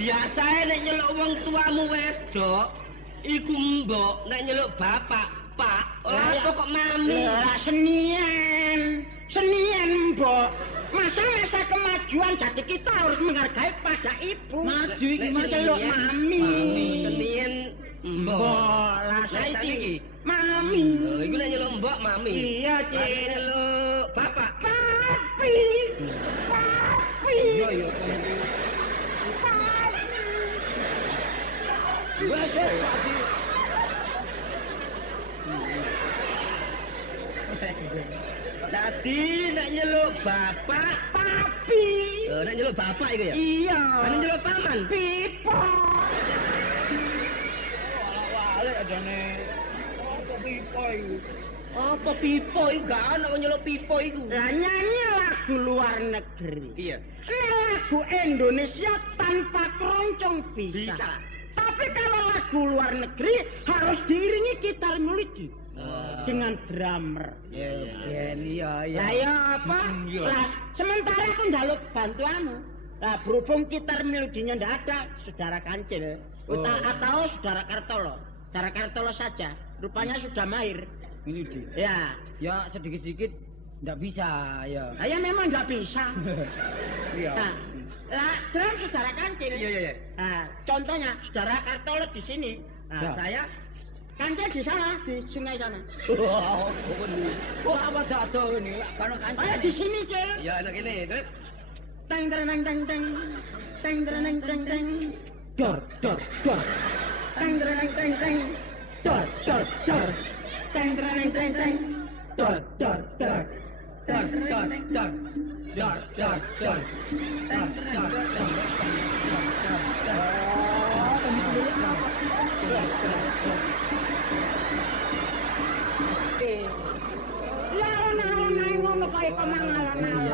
biasae nek nyeluk wong tuamu wedok iku mbok, nek nyeluk bapak Pak, ora kok mami. Lah senian mbok. Masa kemajuan jadi kita harus menghargai pada ibu. Maju iki Celuk mami. Senien Mbok. Lah saiki mami. Oh, iku nek nyeluk mbok mami. Iya, Cik. Nek nyeluk bapak. Papi. Iya. Dadi nek nyeluk bapak papi. Nek nyeluk bapak iku ya? Iya. Nek nyeluk paman Pipo. Wale adane. Apa pipo iku? Apa pipo iku gak ana kok nyeluk pipo iku. Lah nyanyi lagu luar negeri. Iya. Lagu Indonesia tanpa keroncong bisa. Tapi kalau lagu luar negeri harus diiringi gitar melodi dengan drummer. Iya. Lah ya apa? Lah sementara aku njaluk bantuanmu. Lah berhubung gitar melodinya ndak ada, saudara Kancil atau saudara Kartolo. Saudara Kartolo saja. Rupanya sudah mahir. Melodi. Ya. Ya sedikit-sedikit ndak bisa ya. Ya memang nggak bisa. Iya. Nah, lah drum saudara Kancil. Iya. Nah, contohnya saudara Kartolo di sini. Nah, saya Kancil di sana, di sungai sana. Wah, apa dado ini? Kalau kancil. Ayo di sini, Cil. Ya, anak ini. Terus Teng teng teng teng. Teng teng teng teng. Dor. Teng teng teng teng. Dor. Teng teng teng teng. Dor. dar. Ya ana ngono kaya kemangalan-alon.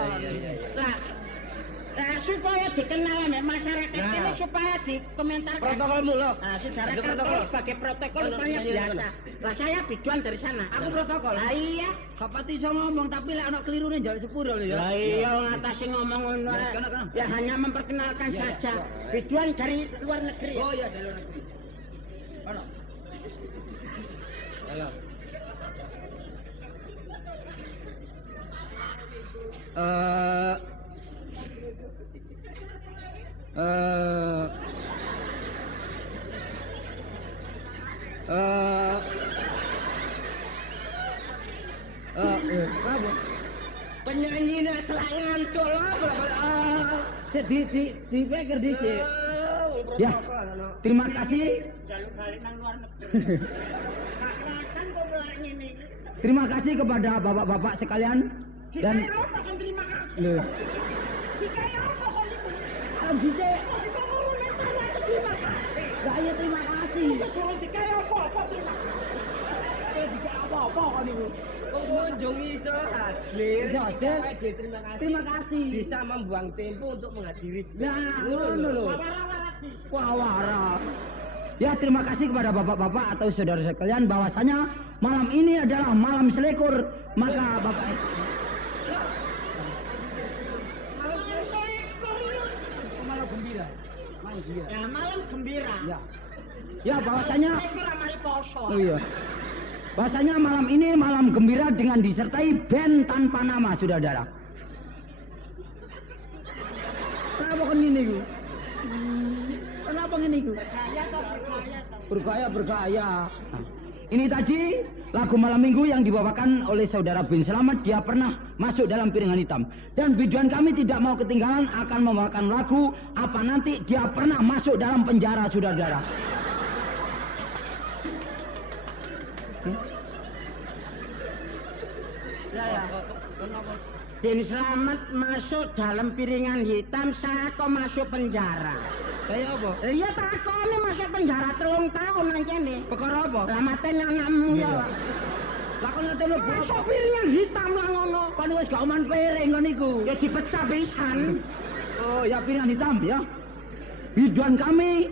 Lah supaya dikenal mek masyarakat ini supaya dikomentarkan. Protokolmu loh. Nah, secara protokol sebagai protokol rupanya biasa. Lah saya biduan dari sana. Aku protokol. Lah iya. Kapati iso ngomong tapi lek ana kelirune njaluk sepuro lho ya. Lah iya ngatasi ngomong ngono. Ya hanya memperkenalkan saja. Biduan dari luar negeri. Oh iya dari luar negeri. Ono. Halo. Apa? Penyanyinya selak ngantuk loh. Dipikir dikit. Ya, terima kasih. Jaluk balik nang luar negeri. Kan kok belakang ini. Terima kasih kepada bapak-bapak sekalian dan Terima kasih. loh. Dikaya apa kok itu? Ambite, Terima kasih. saya terima kasih. Kalau dikaya apa terima kasih. Apa kan ibu? Pengunjung iso hadir. Iso hadir. Terima kasih. Terima kasih. Bisa membuang tempo untuk menghadiri. Nah, ngono lho. Wara-wara. Wawara. Ya, terima kasih kepada bapak-bapak atau saudara sekalian bahwasanya malam ini adalah malam selekur. Maka bapak malam gembira. Ya malam gembira. Ya. Ya, bahwasanya ramai poso. oh iya. Bahwasanya malam ini malam gembira dengan disertai band tanpa nama, saudara. Kenapa kan ini, Bu? Kenapa ini, Bu? Bergaya. Nah, ini tadi lagu malam minggu yang dibawakan oleh saudara Bin Selamat. Dia pernah masuk dalam piringan hitam. Dan biduan kami tidak mau ketinggalan akan membawakan lagu apa nanti dia pernah masuk dalam penjara, saudara. Ya. Bin Selamat masuk dalam piringan hitam, saya kok masuk penjara. Kayak apa? Iya takone masuk penjara 3 tahun ancene. Perkara apa? Lah maten anakmu ya. Lah kon ngerti lho, Masuk piringan hitam lah ngono. kon wis gak oman piring kon niku. Ya dipecah pisan. Oh, ya piringan hitam ya. Biduan kami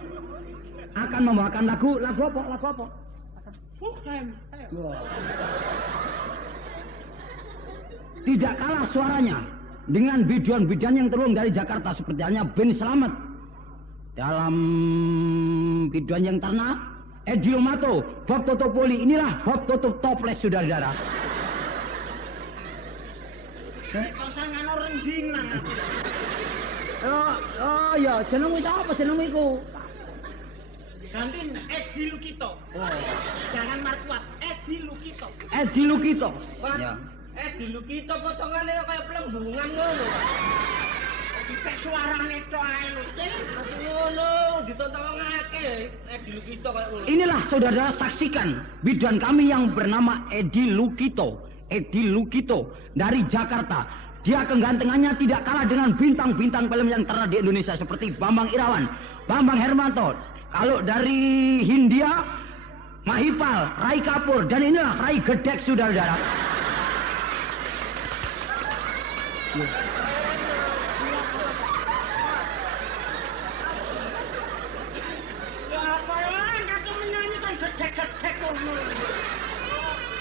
akan membawakan lagu apa? Tidak kalah suaranya dengan biduan-biduan yang turun dari Jakarta seperti halnya Bin Selamat. Dalam biduan yang terna, Edi Lomato, Bob Totopoli, inilah Bob Tutup Toples, saudara-saudara. Pasangan orang dinang. Oh ya, jeneng wis apa jeneng iku? Ganti Edi Lukito. Jangan Markuat, Edi Lukito. Edi Lukito. Ya. Edi Lukito potongannya kayak pelembungan ngono. Dipek suarane tok ae lho. Masih ngono, ditonton wong akeh. Edi Lukito kayak ngono. Inilah saudara saksikan biduan kami yang bernama Edi Lukito. Edi Lugito dari Jakarta. Dia kegantengannya tidak kalah dengan bintang-bintang film yang terkenal di Indonesia seperti Bambang Irawan, Bambang Hermanto. Kalau dari Hindia, Mahipal, Rai Kapur, dan inilah Rai Gedek, saudara-saudara.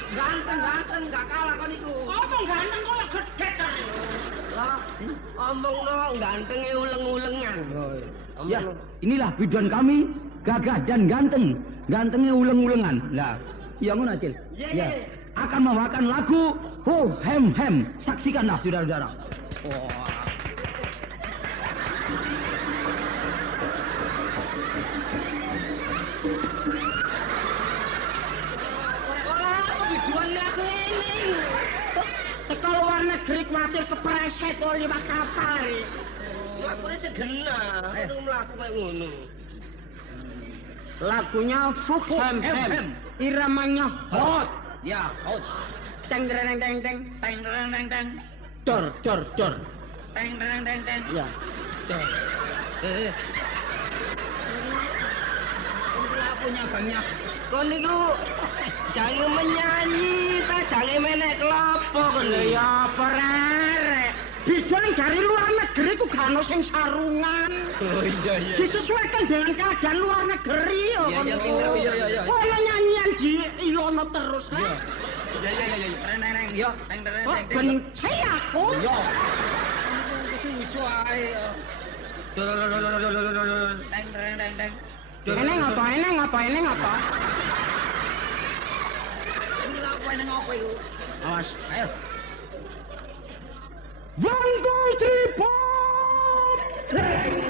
Ganteng gak kalah kan iku. Omong ganteng kok gedhe kan. Lah, omong no gantenge uleng-ulengan. Ya, inilah biduan kami, gagah dan ganteng. Gantengnya uleng-ulengan. Lah, iya ngono Acil. Ya. Akan membawakan lagu Ho Hem Hem. Saksikanlah saudara-saudara. Wah. Tujuan aku ini teko luar negeri kuatir kepreset oleh liwat kapal. Lakune segena, mlaku kayak ngono. Lagunya Fuk Hem Hem. Iramanya hot. Ya, hot. Teng teng teng teng. Teng teng teng teng. Dor dor dor. Teng teng teng teng. Ya. Dor. Lagunya banyak. Kon niku jange menyanyi ta jange menek klopo kon lho ya apa rek. Biduan dari luar negeri ku gak ono sing sarungan. Oh iya iya. Disesuaikan dengan keadaan luar negeri yo. Iya iya pinter iya. Ono nyanyian di ilono terus Iya. Iya. Neng yo, teng teng teng. benci aku. Yo. Susu ae. Teng teng teng. Ini ngapa? Ini ngapa iku? Awas, ayo. 1, 2, 3, 4.